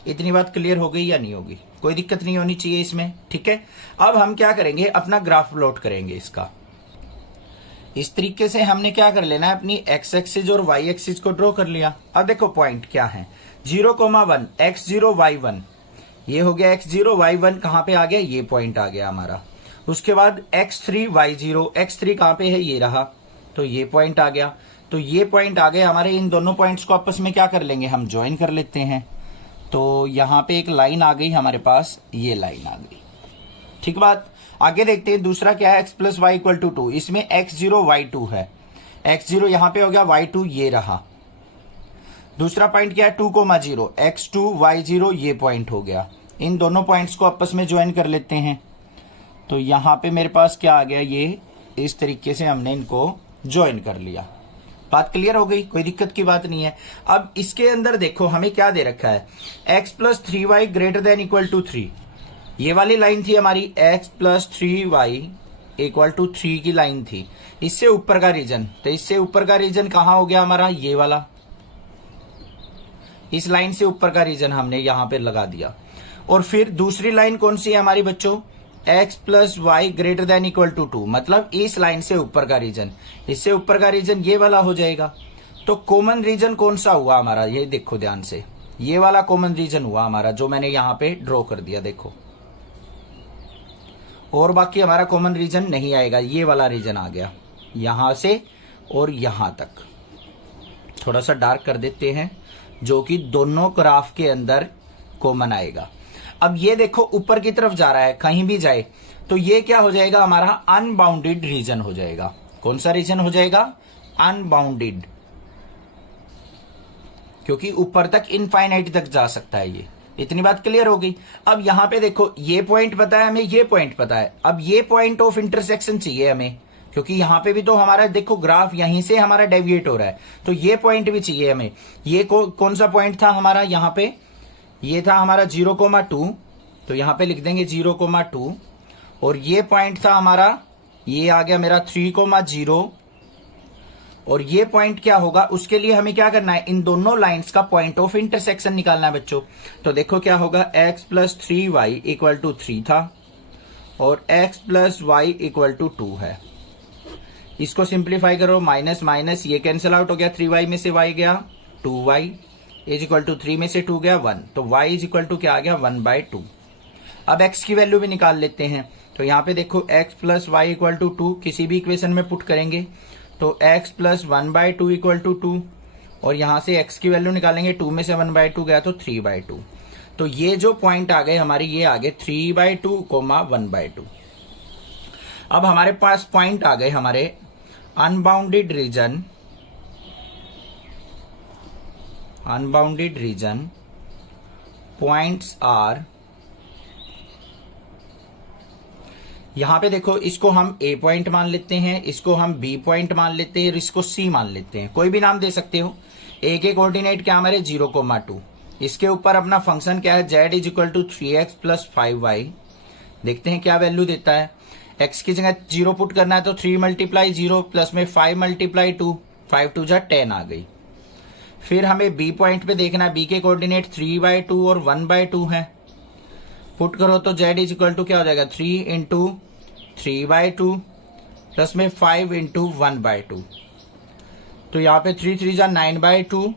इतनी बात क्लियर हो गई या नहीं होगी, कोई दिक्कत नहीं होनी चाहिए इसमें, ठीक है। अब हम क्या करेंगे अपना ग्राफ प्लॉट करेंगे इसका। इस तरीके से हमने क्या कर लेना है अपनी x एक्सिस और y एक्सिस को ड्रॉ कर लिया। अब देखो पॉइंट क्या है 0,1 x0 y1, ये हो गया x0 y1 कहां पे आ गया, ये पॉइंट आ गया हमारा। उसके बाद x3 y0, x3 कहां पे है, ये रहा, तो ये पॉइंट आ गया। तो ये पॉइंट आ गए हमारे, इन दोनों पॉइंट्स को आपस में क्या कर लेंगे हम ज्वाइन कर लेते हैं। तो यहां पे एक लाइन आ गई हमारे पास, ये लाइन आ गई, ठीक बात। आगे देखते हैं दूसरा क्या है x plus y equal to 2, इसमें x0 y2 है, x0 यहां पे हो गया, y2 ये रहा। दूसरा पॉइंट क्या है 2,0, x2 y0 ये पॉइंट हो गया। इन दोनों पॉइंट्स को आपस में ज्वाइन कर लेते हैं, तो यहां पे मेरे पास क्या आ गया, ये इस तरीके से हमने इनको ज्वाइन कर लिया। बात क्लियर हो गई, कोई दिक्कत की बात नहीं है। अब इसके अंदर देखो हमें क्या दे रखा है, x plus 3y greater than equal to 3। ये वाली लाइन थी हमारी x plus 3y equal to 3 की लाइन थी। इससे ऊपर का रीजन, तो इससे ऊपर का रीजन कहां हो गया हमारा, ये वाला। इस लाइन से ऊपर का रीजन हमने यहां पे लगा दिया। और फिर दूसरी लाइन कौन सी है हमारी बच्चों, x plus y greater than equal to 2, मतलब इस लाइन से ऊपर का रीजन। इससे ऊपर का रीजन ये वाला हो जाएगा। तो कॉमन रीजन कौन सा हुआ हमारा, ये देखो ध्यान से, ये वाला कॉमन रीजन हुआ हमारा जो मैंने यहां पे ड्रॉ कर दिया, देखो। और बाकी हमारा कॉमन रीजन नहीं आएगा, ये वाला रीजन आ गया यहां से और यहां तक। थोड़ा सा डार्क कर देते हैं, जो कि दोनों ग्राफ के अंदर कॉमन आएगा। अब ये देखो ऊपर की तरफ जा रहा है, कहीं भी जाए तो ये क्या हो जाएगा हमारा, अनबाउंडेड रीजन हो जाएगा। कौन सा रीजन हो जाएगा, अनबाउंडेड, क्योंकि ऊपर तक इनफाइनाइट तक जा सकता है। ये इतनी बात क्लियर हो गई। अब यहां पे देखो ये पॉइंट पता है हमें, ये पॉइंट पता है। अब ये पॉइंट ऑफ इंटरसेक्शन चाहिए हमें, क्योंकि यहां पे भी तो हमारा देखो ग्राफ यहीं से हमारा डेविएट हो रहा है, तो ये पॉइंट भी चाहिए हमें। ये कौन सा पॉइंट था हमारा, यहां पे ये था हमारा 0,2, तो यहां पे लिख देंगे 0,2। और ये पॉइंट था हमारा, ये आ गया मेरा 3,0। और ये पॉइंट क्या होगा, उसके लिए हमें क्या करना है, इन दोनों लाइंस का पॉइंट ऑफ इंटरसेक्शन निकालना है बच्चों। तो देखो क्या होगा, x plus 3y equal to 3 था और x plus y equal to 2 है। इसको सिंप्लीफाई करो, माइनस माइनस ये कैंसिल आउट हो गया, 3y में से y गया 2y इज इक्वल टू 3 में से 2 गया 1, तो y इज इक्वल टू क्या आ गया 1/2। अब x की वैल्यू भी निकाल लेते हैं। तो यहाँ पे देखो x plus y equal to 2 किसी भी इक्वेशन में पुट करेंगे तो x प्लस 1/2 इक्वल टू 2, और यहां से x की वैल्यू निकालेंगे, 2 में से 1/2 गया तो 3/2। तो ये जो पॉइंट आ गए हमारे, ये आ गए 3/2, 1/2। अब हमारे पास पॉइंट आ गए हमारे unbounded region, unbounded region points are, यहां पे देखो इसको हम A पॉइंट मान लेते हैं, इसको हम B पॉइंट मान लेते हैं और इसको C मान लेते हैं। कोई भी नाम दे सकते हो। A के कोऑर्डिनेट क्या हमारे 0,2, इसके ऊपर अपना फंक्शन क्या है, z is equal to 3x plus 5y। देखते हैं क्या वैल्यू देता है। x की जगह 0 पुट करना है तो 3 मल्टीप्लाई 0 प्लस में 5 मल्टीप्लाई 2, 5 2 जा 10 आ गई। फिर हमें B पॉइंट पे देखना है, B के कोऑर्डिनेट 3/2 और 1/2 है। पुट करो तो z इज इक्वल टू क्या हो जाएगा, 3 इंटू 3/2 प्लस में 5 इंटू 1/2, तो यहाँ पे 3 3 जा 9/2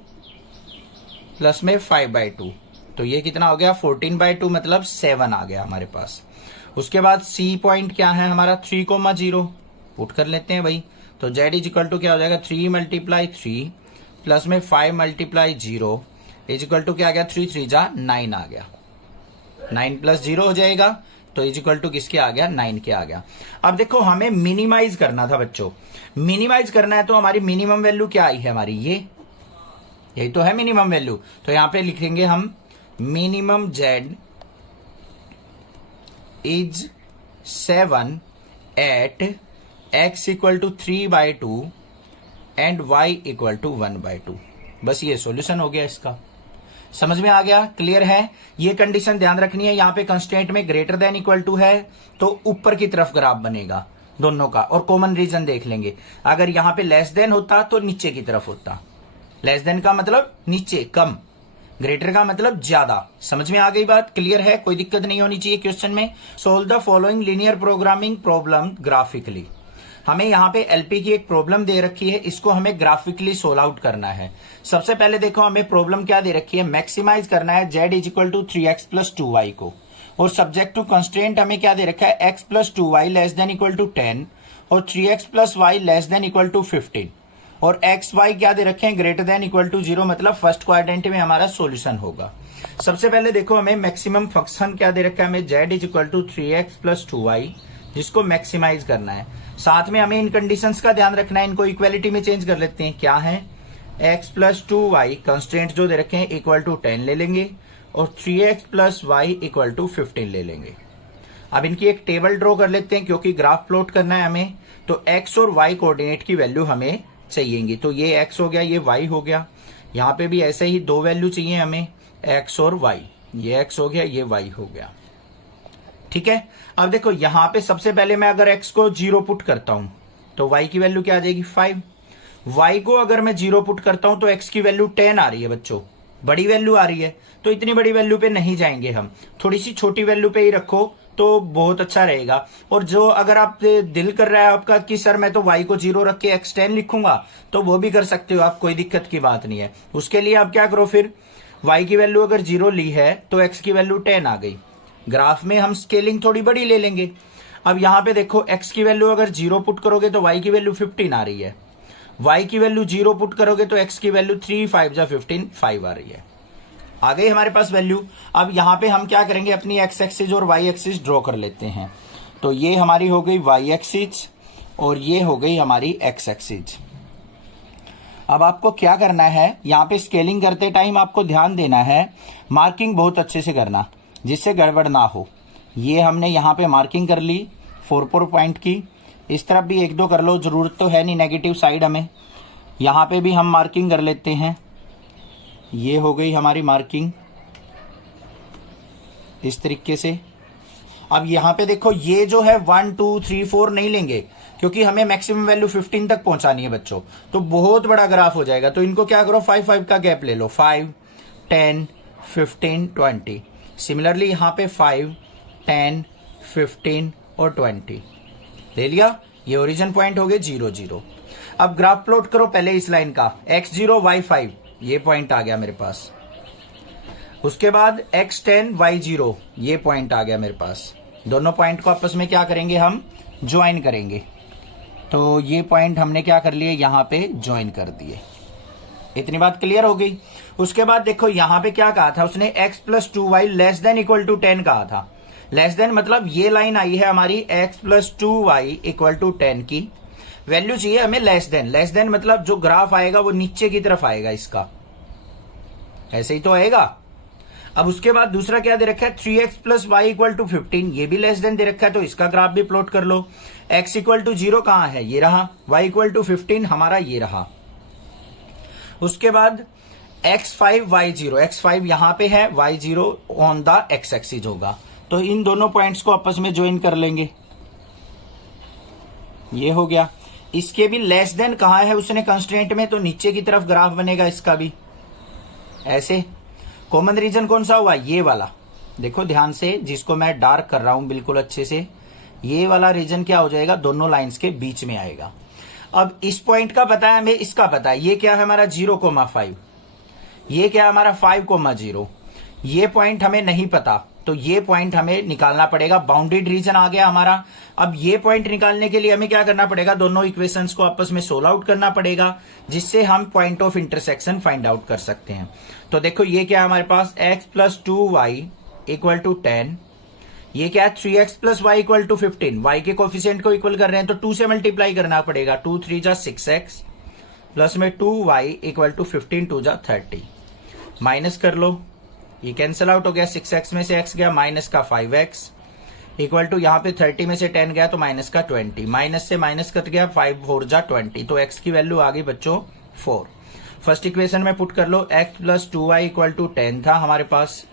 प्लस में 5/2, तो ये कितना हो गया 14/2, मतलब 7 आ गया हमारे पास। उसके बाद C पॉइंट क्या है हमारा 3,0, पुट कर लेते हैं भाई। तो z इज इक्वल टू क्या हो जाएगा 3 मल्टीप्लाई 3 प्लस में 5 मल्टीप्लाई 0 इज इक्वल टू क्या आ गया, 3 3 जा 9 आ गया, 9 प्लस 0 हो जाएगा, तो इज इक्वल टू किसके आ गया, 9 के आ गया। अब देखो हमें मिनिमाइज करना था बच्चों, मिनिमाइज करना है तो हमारी मिनिमम वैल्यू क्या आई है हमारी, यही तो है मिनिमम वैल्यू। तो यहां पे लिखेंगे हम minimum z is 7 at x equal to 3/2 and y equal to 1/2। बस ये सॉल्यूशन हो गया इसका। समझ में आ गया, क्लियर है। ये कंडीशन ध्यान रखनी है, यहाँ पे कंस्टेंट में ग्रेटर देन इक्वल टू है तो ऊपर की तरफ ग्राफ बनेगा दोनों का, और कॉमन रीजन देख लेंगे। अगर यहाँ पे लेस देन होता तो नीचे की तरफ होता। लेस देन का मतलब नीचे कम, ग्रेटर का मतलब ज्यादा। समझ में आ गई बात, क्लियर है, कोई दिक्कत नहीं होनी चाहिए क्वेश्चन में। Solve the following linear programming problem graphically. हमें यहाँ पे एलपी की एक प्रॉब्लम दे रखी है, इसको हमें ग्राफिकली सोल्व आउट करना है। सबसे पहले देखो हमें प्रॉब्लम क्या दे रखी है, मैक्सिमाइज करना है z is equal to 3x plus 2y को, और सब्जेक्ट टू कंस्ट्रेंट हमें क्या दे रखा है, x plus 2y less than equal to 10 और 3x plus y less than equal to 15, और x y क्या दे रखे हैं, ग्रेटर देन इक्वल टू 0, मतलब फर्स्ट क्वाड्रेंट में हमारा सोल्यूशन होगा। सबसे पहले देखो हमें मैक्सिमम फंक्शन क्या दे रखा है, हमें z is equal to 3x plus 2y, जिसको मैक्सिमाइज करना है। साथ में हमें इन कंडीशंस का ध्यान रखना है, इनको इक्वालिटी में चेंज कर लेते हैं। क्या है, x प्लस 2y कंस्टेंट जो दे रखे हैं इक्वल टू 10 ले लेंगे और 3x plus y equal to 15 ले लेंगे। अब इनकी एक टेबल ड्रॉ कर लेते हैं, क्योंकि ग्राफ प्लॉट करना है हमें, तो एक्स और वाई कोऑर्डिनेट की वैल्यू हमें चाहिएगी। तो ये एक्स हो गया, ये वाई हो गया, यहाँ पे भी ऐसे ही दो वैल्यू चाहिए हमें, एक्स और वाई, ये एक्स हो गया, ये वाई हो गया। ठीक है, अब देखो यहां पे सबसे पहले मैं अगर x को 0 पुट करता हूं तो y की वैल्यू क्या आ जाएगी 5। y को अगर मैं 0 पुट करता हूं तो x की वैल्यू 10 आ रही है बच्चों, बड़ी वैल्यू आ रही है। तो इतनी बड़ी वैल्यू पे नहीं जाएंगे हम, थोड़ी सी छोटी वैल्यू पे ही रखो तो बहुत अच्छा रहेगा। और जो अगर आप दिल कर रहा है आपका कि सर मैं तो y को 0 रख के x 10 लिखूंगा, तो वो भी कर सकते हो आप, कोई दिक्कत की बात नहीं है। उसके लिए आप क्या करो, फिर y की वैल्यू अगर 0 ली है तो x की वैल्यू 10 आ गई, ग्राफ में हम स्केलिंग थोड़ी बड़ी ले लेंगे। अब यहां पे देखो x की वैल्यू अगर 0 पुट करोगे तो y की वैल्यू 15 आ रही है, y की वैल्यू 0 पुट करोगे तो x की वैल्यू 3 5 जा 15 5 आ रही है। आ गई हमारे पास वैल्यू। अब यहां पे हम क्या करेंगे, अपनी x एक्सिस और y एक्सिस ड्रॉ कर लेते हैं। तो ये हमारी हो गई y एक्सिस और ये हो गई हमारी x एक्सिस। अब आपको क्या करना है, यहाँ पे स्केलिंग करते टाइम आपको ध्यान देना है, मार्किंग बहुत अच्छे से करना जिससे गड़बड़ ना हो। ये हमने यहाँ पे मार्किंग कर ली 4 पॉइंट की, इस तरफ भी 1-2 कर लो, जरूरत तो है नहीं नेगेटिव साइड हमें। यहाँ पे भी हम मार्किंग कर लेते हैं, ये हो गई हमारी मार्किंग इस तरीके से। अब यहाँ पे देखो ये जो है 1 2 3 4 नहीं लेंगे, क्योंकि हमें मैक्सिमम वैल्यू 15 तक पहुंचानी है बच्चों, तो बहुत बड़ा ग्राफ हो जाएगा। तो इनको क्या करो, 5 5 का गैप ले लो, 5 10 15 20। सिमिलरली यहाँ पे 5 10 15 और 20 ले लिया, ये ओरिजिन पॉइंट हो गए 0 0। अब ग्राफ प्लॉट करो पहले इस लाइन का, x0 y5 ये पॉइंट आ गया मेरे पास, उसके बाद x10 y0 ये पॉइंट आ गया मेरे पास। दोनों पॉइंट को आपस में क्या करेंगे, हम ज्वाइन करेंगे। तो ये पॉइंट हमने क्या कर लिए, यहाँ पे ज्वाइन कर दिए। इतनी बात क्लियर हो गई। उसके बाद देखो यहाँ पे क्या कहा था उसने, x + 2y <= 10 कहा था। लेस देन मतलब ये लाइन आई है हमारी x + 2y = 10 की, वैल्यू चाहिए हमें लेस देन। लेस देन मतलब जो ग्राफ आएगा वो नीचे की तरफ आएगा, इसका ऐसे ही तो आएगा। अब उसके बाद दूसरा क्या दे रखा है, 3x + y = 15, ये भी लेस देन दे रखा है, तो इसका ग्राफ भी प्लॉट कर लो। x = 0 कहां है, ये रहा, y = 15 हमारा ये रहा। उसके बाद x5 y0, x5 यहां पे है, y0 on the x axis होगा। तो इन दोनों पॉइंट्स को आपस में ज्वाइन कर लेंगे, ये हो गया। इसके भी लेस देन कहा है उसने कंस्ट्रेंट में, तो नीचे की तरफ ग्राफ बनेगा इसका भी ऐसे। कॉमन रीजन कौन सा हुआ, ये वाला, देखो ध्यान से, जिसको मैं डार्क कर रहा हूं बिल्कुल अच्छे से, ये वाला रीजन क्या हो जाएगा, दोनों लाइंस के बीच में आएगा। अब इस पॉइंट का पता है हमें, इसका पता है, ये क्या है हमारा 0,5, ये क्या है हमारा 5,0। ये पॉइंट हमें नहीं पता, तो ये पॉइंट हमें निकालना पड़ेगा। बाउंडेड रीजन आ गया हमारा। अब ये पॉइंट निकालने के लिए हमें क्या करना पड़ेगा, दोनों इक्वेशंस को आपस में सोल्व आउट करना पड़ेगा, जिससे हम point of intersection find out कर सकते हैं। तो देखो ये क्या है हमारे पास, x + 2y = 10, ये क्या है 3x + y = 15। y के कोफिशिएंट को इक्वल कर रहे हैं तो 2 से मल्टीप्लाई करना पड़ेगा, 2 3 जा 6x प्लस में 2y = 15 2 जा 30। माइनस कर लो, ये कैंसिल आउट हो गया, 6x में से x गया, माइनस का 5x इक्वल टू यहाँ पे 30 में से 10 गया तो माइनस का 20, माइनस से माइनस कट गया, 5 4 जा 20, तो x की वैल्यू आ गई बच्चों 4। फर्स्ट इक्वेशन में पुट कर लो, x + 2y = 10 था हमारे पास,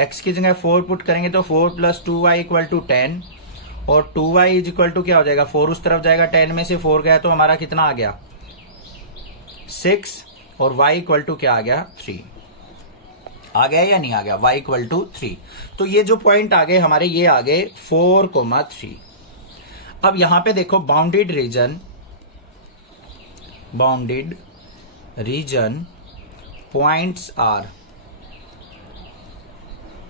x की जगह 4 पुट करेंगे तो 4 + 2y = 10, और 2y = क्या हो जाएगा, 4 उस तरफ जाएगा, 10 में से 4 गया तो हमारा कितना आ गया 6, और y = क्या आ गया 3। आ गया या नहीं आ गया, y = 3। तो ये जो पॉइंट आ गए हमारे, ये आ गए 4,3। अब यहां पे देखो बाउंडेड रीजन पॉइंट्स आर,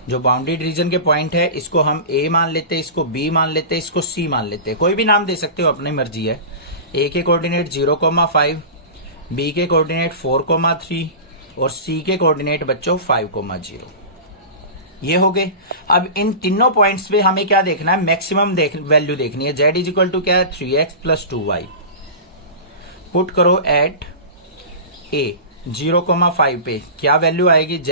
जो बाउंडेड रीजन के पॉइंट है इसको हम A मान लेते हैं, इसको B मान लेते हैं, इसको C मान लेते हैं, कोई भी नाम दे सकते हो, अपनी मर्जी है। A के कोऑर्डिनेट 0,5, B के कोऑर्डिनेट 4,3 और C के कोऑर्डिनेट बच्चों 5,0। ये हो गए। अब इन तीनों पॉइंट्स पे हमें क्या देखना है, मैक्सिमम वैल्यू देखनी है। z = क्या है 3x + 2y, पुट करो एट A 0,5 पे क्या वैल्यू आएगी, z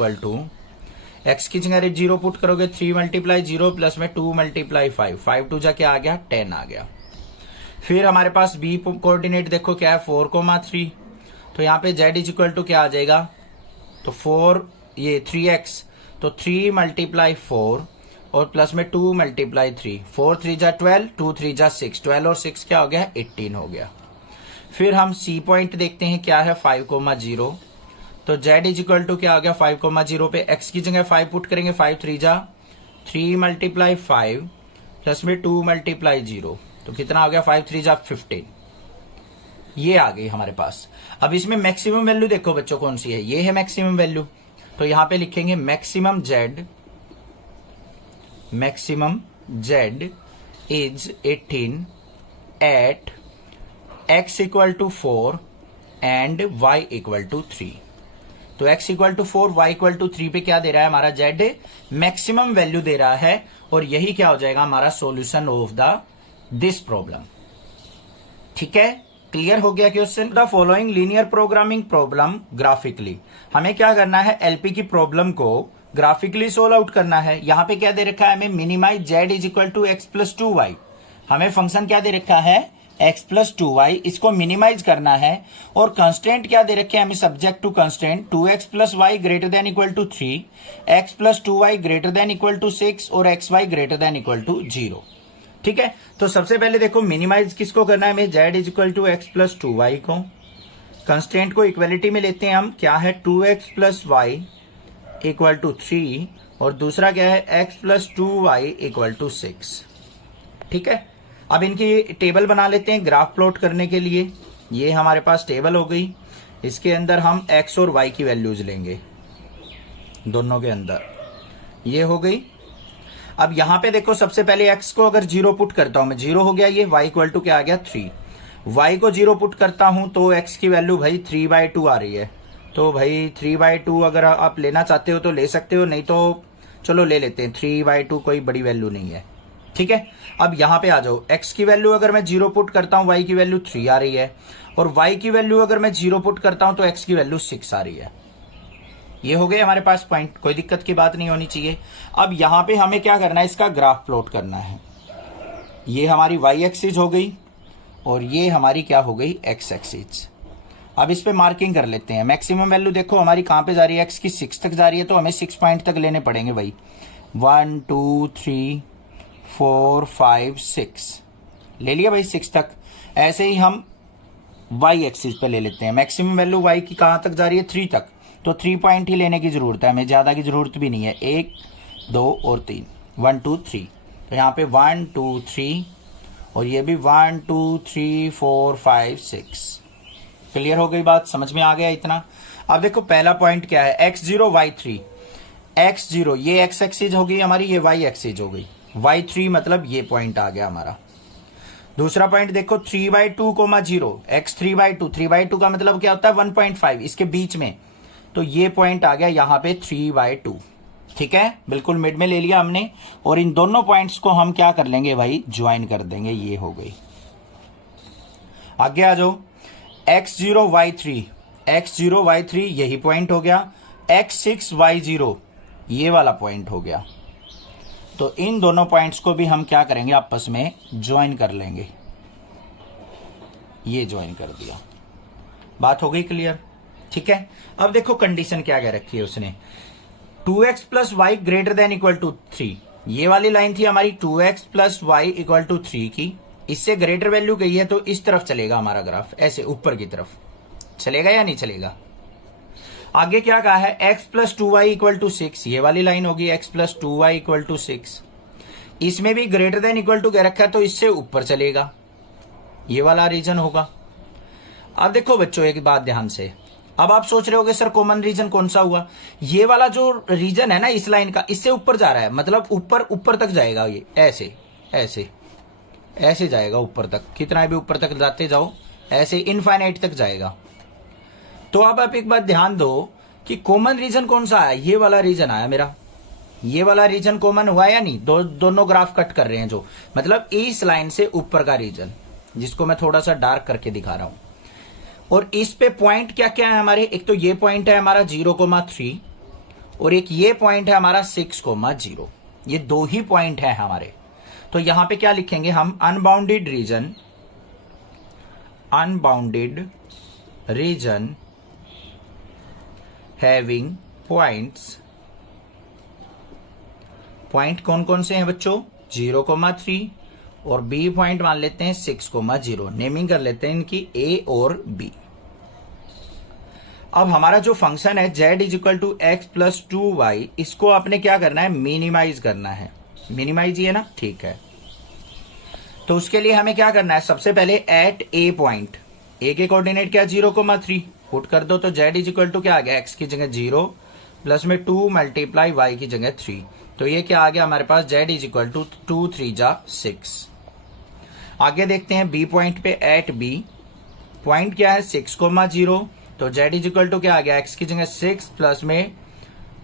= एक्स की जगह 0 पुट करोगे 3 मल्टीप्लाई 0 प्लस में 2 मल्टीप्लाई 5, 5 टू जा क्या आ गया 10 आ गया। फिर हमारे पास बी कोऑर्डिनेट देखो क्या है 4,3, तो यहाँ पे z इज इक्वल टू क्या आ जाएगा, तो 4 ये 3x, तो 3 मल्टीप्लाई 4 और प्लस में 2 मल्टीप्लाई 3, 4 3 जा 12, 2 3 जा 6, 12 और 6 क्या हो गया 18 हो गया। फिर हम सी पॉइंट देखते हैं क्या है 5,0, तो z इज इक्वल टू क्या हो गया 5,0 पे x की जगह 5 पुट करेंगे, 5 3 जा 3 मल्टीप्लाई 5 प्लस में 2 मल्टीप्लाई 0, तो कितना हो गया 5 3 जा 15, ये आ गई हमारे पास। अब इसमें मैक्सिमम वैल्यू देखो बच्चों कौन सी है, ये है मैक्सिमम वैल्यू, तो यहां पे लिखेंगे maximum z is 18 at x equal to 4 and y equal to 3। तो x equal to 4, y equal to 3 पे क्या दे रहा है हमारा z मैक्सिमम वैल्यू दे रहा है, और यही क्या हो जाएगा हमारा solution of the this problem. ठीक है, क्लियर हो गया question. The following linear programming problem graphically, हमें क्या करना है एलपी की प्रॉब्लम को ग्राफिकली सोल्व आउट करना है। यहां पे क्या दे रखा है हमें minimize z is equal to x plus 2y, हमें फंक्शन क्या दे रखा है x प्लस 2y, इसको मिनिमाइज करना है, और कंस्टेंट क्या दे रखे हैं हमें subject to constant 2x plus y greater than equal to 3, x plus 2y greater than equal to 6 और xy greater than equal to 0। ठीक है, तो सबसे पहले देखो मिनिमाइज किसको करना है हमें z is equal to x plus 2y को, कंस्टेंट को इक्वलिटी में लेते हैं हम, क्या है 2x plus y equal to 3 और दूसरा क्या है x plus 2y equal to 6। ठीक है, अब इनकी टेबल बना लेते हैं ग्राफ प्लॉट करने के लिए। ये हमारे पास टेबल हो गई, इसके अंदर हम x और y की वैल्यूज लेंगे दोनों के अंदर, ये हो गई। अब यहां पे देखो सबसे पहले x को अगर 0 पुट करता हूं मैं, 0 हो गया ये, y इक्वल टू क्या आ गया 3, y को 0 पुट करता हूं तो x की वैल्यू भाई 3/2 आ रही है, तो भाई 3/2 अगर आप लेना चाहते हो तो ले सकते हो, नहीं तो चलो ले लेते हैं 3/2, कोई बड़ी वैल्यू नहीं है। ठीक है, अब यहां पे आ जाओ, x की वैल्यू अगर मैं 0 पुट करता हूं y की वैल्यू 3 आ रही है, और y की वैल्यू अगर मैं 0 पुट करता हूं तो x की वैल्यू 6 आ रही है। ये हो गए हमारे पास पॉइंट, कोई दिक्कत की बात नहीं होनी चाहिए। अब यहां पे हमें क्या करना है, इसका ग्राफ प्लॉट करना है। ये हमारी y एक्सिस हो गई और ये हमारी क्या हो गई x एक्सिस। अब इस पे मार्किंग कर लेते हैं। मैक्सिमम वैल्यू देखो हमारी कहां पे जा रही है, x की 6 तक जा रही है, तो हमें 6 पॉइंट तक लेने पड़ेंगे भाई, 1 2 3 4 5 6 ले लिया भाई 6 तक। ऐसे ही हम y एक्सिस पे ले लेते हैं, मैक्सिमम वैल्यू y की कहां तक जा रही है 3 तक, तो 3 पॉइंट ही लेने की जरूरत है, हमें ज्यादा की जरूरत भी नहीं है, 1 2 और 3, 1 2 3, तो यहाँ पे 1 2 3 और ये भी 1 2 3 4 5 6। क्लियर हो गई बात, समझ में आ गया इतना। अब देखो पहला पॉइंट क्या है, x0 y3, x0 ये x एक्सिस हो गई हमारी, ये y एक्सिस हो गई, y3 मतलब ये पॉइंट आ गया हमारा। दूसरा पॉइंट देखो 3/2, 0 x 3/2, 3/2 का मतलब क्या होता है 1.5, इसके बीच में, तो ये पॉइंट आ गया यहाँ पे 3/2। ठीक है, बिल्कुल मिड में ले लिया हमने, और इन दोनों पॉइंट्स को हम क्या कर लेंगे भाई ज्वाइन कर देंगे, ये हो गई। आगे आ जाओ, x0 y3, x0 y3 यही पॉइंट हो गया, x6 y0 ये वाला पॉइंट हो गया, तो इन दोनों पॉइंट्स को भी हम क्या करेंगे आपस में ज्वाइन कर लेंगे, ये ज्वाइन कर दिया, बात हो गई क्लियर। ठीक है, अब देखो कंडीशन क्या कह रखी है उसने, 2x plus y greater than equal to 3, ये वाली लाइन थी हमारी 2x plus y equal to 3 की, इससे ग्रेटर वैल्यू गई है तो इस तरफ चलेगा हमारा ग्राफ, ऐसे ऊपर की तरफ चलेगा या नहीं चलेगा। आगे क्या कहा है, x plus 2y equal to 6, ये वाली लाइन होगी x plus 2y equal to 6, इसमें भी ग्रेटर देन इक्वल टू कह रखा है तो इससे ऊपर चलेगा, ये वाला रीजन होगा। अब देखो बच्चों एक बात ध्यान से, अब आप सोच रहे होगे सर कॉमन रीजन कौन सा हुआ, ये वाला जो रीजन है ना इस लाइन का, इससे ऊपर जा रहा है, मतलब ऊपर ऊपर तक जाएगा, ये ऐसे ऐसे ऐसे जाएगा ऊपर तक, कितना भी ऊपर तक जाते जाओ ऐसे इनफाइनाइट तक जाएगा। तो अब आप एक बात ध्यान दो कि कॉमन रीजन कौन सा आया, ये वाला रीजन आया मेरा, ये वाला रीजन कॉमन हुआ या नहीं, दोनों ग्राफ कट कर रहे हैं जो, मतलब इस लाइन से ऊपर का रीजन, जिसको मैं थोड़ा सा डार्क करके दिखा रहा हूं। और इस पे पॉइंट क्या क्या है हमारे, एक तो ये पॉइंट है हमारा 0,3, और एक ये पॉइंट है हमारा 6,0। ये दो ही पॉइंट है हमारे। तो यहां पे क्या लिखेंगे हम, unbounded region having points. Point कौन कौन से हैं बच्चों, 0,3 और बी पॉइंट मान लेते हैं 6,0। नेमिंग कर लेते हैं इनकी ए और बी। अब हमारा जो फंक्शन है z = x+2y, इसको आपने क्या करना है, मिनिमाइज करना है। मिनिमाइज ही है ना, ठीक है। तो उसके लिए हमें क्या करना है, सबसे पहले एट ए पॉइंट, ए के कोऑर्डिनेट क्या 0,3 पुट कर दो। तो z = क्या आ गया, x की जगह 0 प्लस में 2 × y की जगह 3। तो ये क्या आ गया हमारे पास, z = 2 3 जा 6। आगे देखते हैं बी पॉइंट पे, एट बी पॉइंट क्या है 6,0। तो z = क्या आ गया, x की जगह 6 प्लस में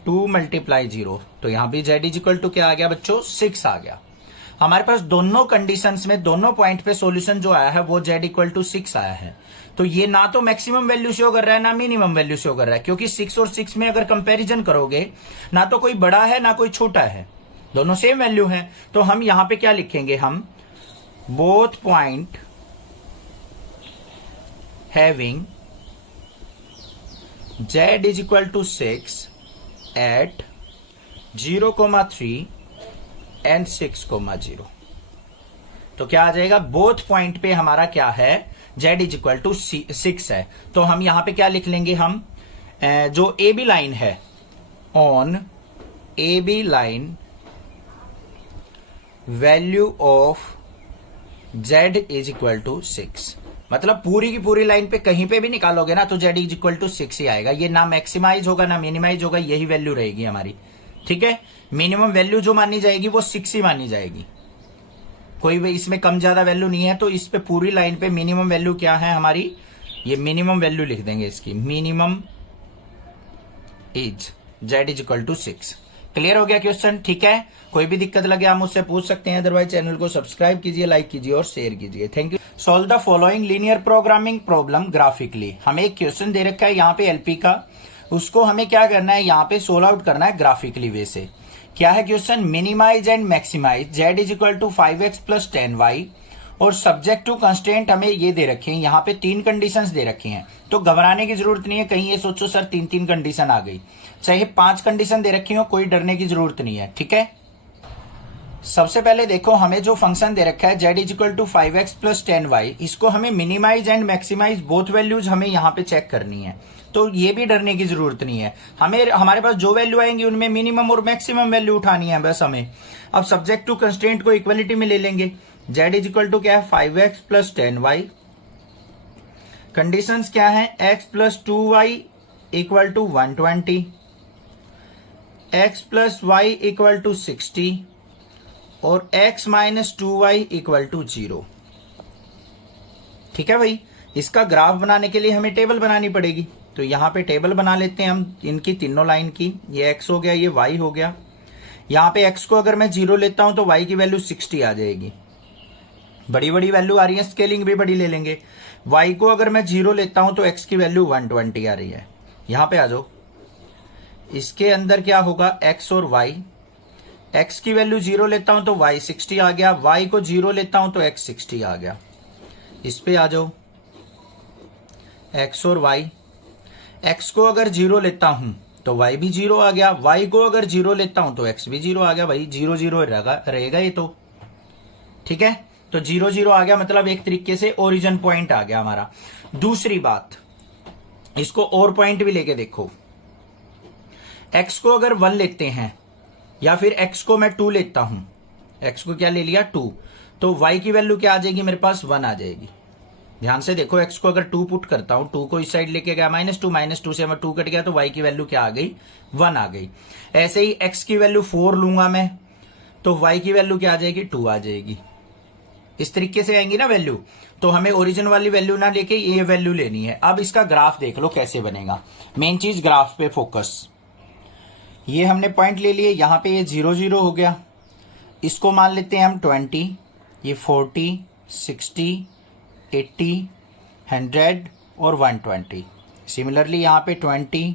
2 × 0। तो यहां भी z = क्या आ गया बच्चों, 6 आ गया। हमारे पास दोनों कंडीशंस में, दोनों पॉइंट पे सॉल्यूशन जो आया है वो z = 6 आया है। तो ये ना तो मैक्सिमम वैल्यू शो कर रहा है ना मिनिमम वैल्यू शो कर रहा है, क्योंकि 6 और 6 में अगर कंपैरिजन करोगे ना तो कोई बड़ा है ना कोई छोटा है, दोनों सेम वैल्यू है। तो हम यहां पे क्या लिखेंगे, हम both point having z = 6 at 0,3 and 6,0। तो क्या आ जाएगा, बोथ पॉइंट पे हमारा क्या है, z = 6 है। तो हम यहां पे क्या लिख लेंगे, हम जो ए बी लाइन है, on A B line value of z = 6। मतलब पूरी की पूरी लाइन पे कहीं पे भी निकालोगे ना तो z = 6 ही आएगा। ये ना मैक्सिमाइज होगा ना मिनिमाइज होगा, यही वैल्यू रहेगी हमारी, ठीक है। मिनिमम वैल्यू जो मानी जाएगी वो 6 ही मानी जाएगी, कोई भी इसमें कम ज्यादा वैल्यू नहीं है। तो इस पे पूरी लाइन पे मिनिमम वैल्यू क्या है हमारी, ये मिनिमम वैल्यू लिख देंगे इसकी, मिनिमम इज z = 6। क्लियर हो गया क्वेश्चन, ठीक है। कोई भी दिक्कत लगे आप मुझसे पूछ सकते हैं, अदरवाइज चैनल को सब्सक्राइब कीजिए, लाइक कीजिए और शेयर कीजिए। Thank you. Solve the following linear programming problem graphically. हमें एक क्वेश्चन दे रखा है यहाँ पे एलपी का, उसको हमें क्या करना है, यहाँ पे सोल्व आउट करना है ग्राफिकली वे से। क्या है question, minimize and maximize z = 5x + 10y और सब्जेक्ट टू कंस्टेंट हमें ये दे रखे हैं, यहाँ पे 3 कंडीशंस दे रखी हैं। तो घबराने की जरूरत नहीं है, कहीं ये सोचो सर 3 कंडीशन आ गई, चाहे 5 कंडीशन दे रखी हो, कोई डरने की जरूरत नहीं है, ठीक है। सबसे पहले देखो, हमें जो फंक्शन दे रखा है z = 5x + 10y, इसको हमें minimize and maximize both values हमें यहाँ पे चेक करनी है। तो ये भी डरने की जरूरत नहीं है, हमें हमारे पास जो वैल्यू आएंगी उनमें मिनिमम और मैक्सिमम वैल्यू उठानी है बस हमें। अब सब्जेक्ट टू कंस्ट्रेंट को इक्वलिटी में ले लेंगे, z = क्या है 5x + 10y। कंडीशंस क्या है, x + 2y = 120, x + y = 60 और x - 2y = 0। ठीक है भाई। इसका ग्राफ बनाने के लिए हमें टेबल बनानी पड़ेगी, तो यहां पे टेबल बना लेते हैं हम इनकी तीनों लाइन की। ये x हो गया, ये y हो गया। यहां पे x को अगर मैं 0 लेता हूं तो y की वैल्यू 60 आ जाएगी। बड़ी बड़ी वैल्यू आ रही है, स्केलिंग भी बड़ी ले लेंगे। y को अगर मैं 0 लेता हूं तो x की वैल्यू 120 आ रही है। यहां पे आ जाओ, इसके अंदर क्या होगा, x और y। x की वैल्यू 0 लेता हूं तो y 60 आ गया, y को 0 लेता हूं तो x 60 आ गया। इस पे आ जाओ, x और y। x को अगर 0 लेता हूं तो y भी 0 आ गया, y को अगर 0 लेता हूं तो x भी 0 आ गया। भाई 0 0 रहेगा ये तो, ठीक है। तो 0 0 आ गया, मतलब एक तरीके से ओरिजिन पॉइंट आ गया हमारा। दूसरी बात, इसको और पॉइंट भी लेके देखो। x को अगर 1 लेते हैं या फिर x को मैं 2 लेता हूं, x को क्या ले लिया 2, तो y की वैल्यू क्या आ जाएगी मेरे पास, 1 आ जाएगी। ध्यान से देखो, x को अगर 2 पुट करता हूं, 2 को इस साइड लेके गया -2 से मैं 2 कट गया तो y की वैल्यू क्या आ गई, 1 आ गई। ऐसे ही x की वैल्यू 4 लूंगा मैं तो y की वैल्यू क्या आ जाएगी, 2 आ जाएगी। इस तरीके से आएंगी ना वैल्यू। तो हमें ओरिजिन वाली वैल्यू ना लेके ये वैल्यू लेनी है। अब इसका ग्राफ देख लो कैसे बनेगा। मेन चीज ग्राफ पे फोकस। ये हमने पॉइंट ले लिए, यहां पे ये 0 0 हो गया, इसको मान लेते हैं हम 20, ये 40 60 80 100 और 120। सिमिलरली यहाँ पे 20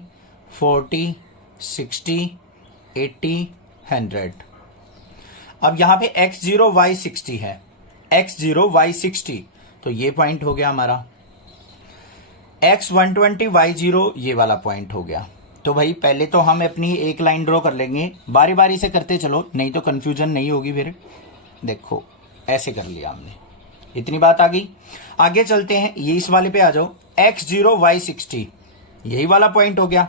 40 60, 80, 100। अब यहां पे x0 y60 है, x0 y60, तो ये पॉइंट हो गया हमारा। x120 y0 ये वाला पॉइंट हो गया। तो भाई पहले तो हम अपनी एक लाइन ड्रॉ कर लेंगे, बारी बारी से करते चलो, नहीं तो कंफ्यूजन नहीं होगी फिर। देखो ऐसे कर लिया हमने, इतनी बात आ गई। आगे चलते हैं, ये इस वाले पे आ जाओ। x0 y60 यही वाला पॉइंट हो गया,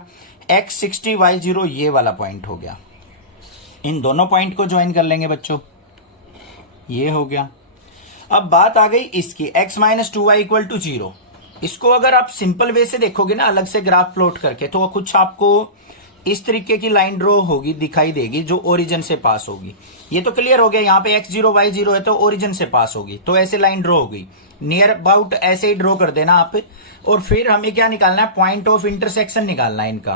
x60 y0 ये वाला पॉइंट हो गया। इन दोनों पॉइंट को ज्वाइन कर लेंगे बच्चों, ये हो गया। अब बात आ गई इसकी, x minus 2y equal to 0। इसको अगर आप सिंपल वे से देखोगे ना, अलग से ग्राफ प्लॉट करके, तो कुछ आपको इस तरीके की लाइन ड्रॉ होगी, दिखाई देगी, जो ओरिजिन से पास होगी। ये तो क्लियर हो गया, यहाँ पे x0 y0 है तो ओरिजिन से पास होगी, तो ऐसे लाइन ड्रॉ होगी। नियर अबाउट ऐसे ही ड्रॉ कर देना आप। और फिर हमें क्या निकालना है, पॉइंट ऑफ इंटरसेक्शन निकालना है इनका,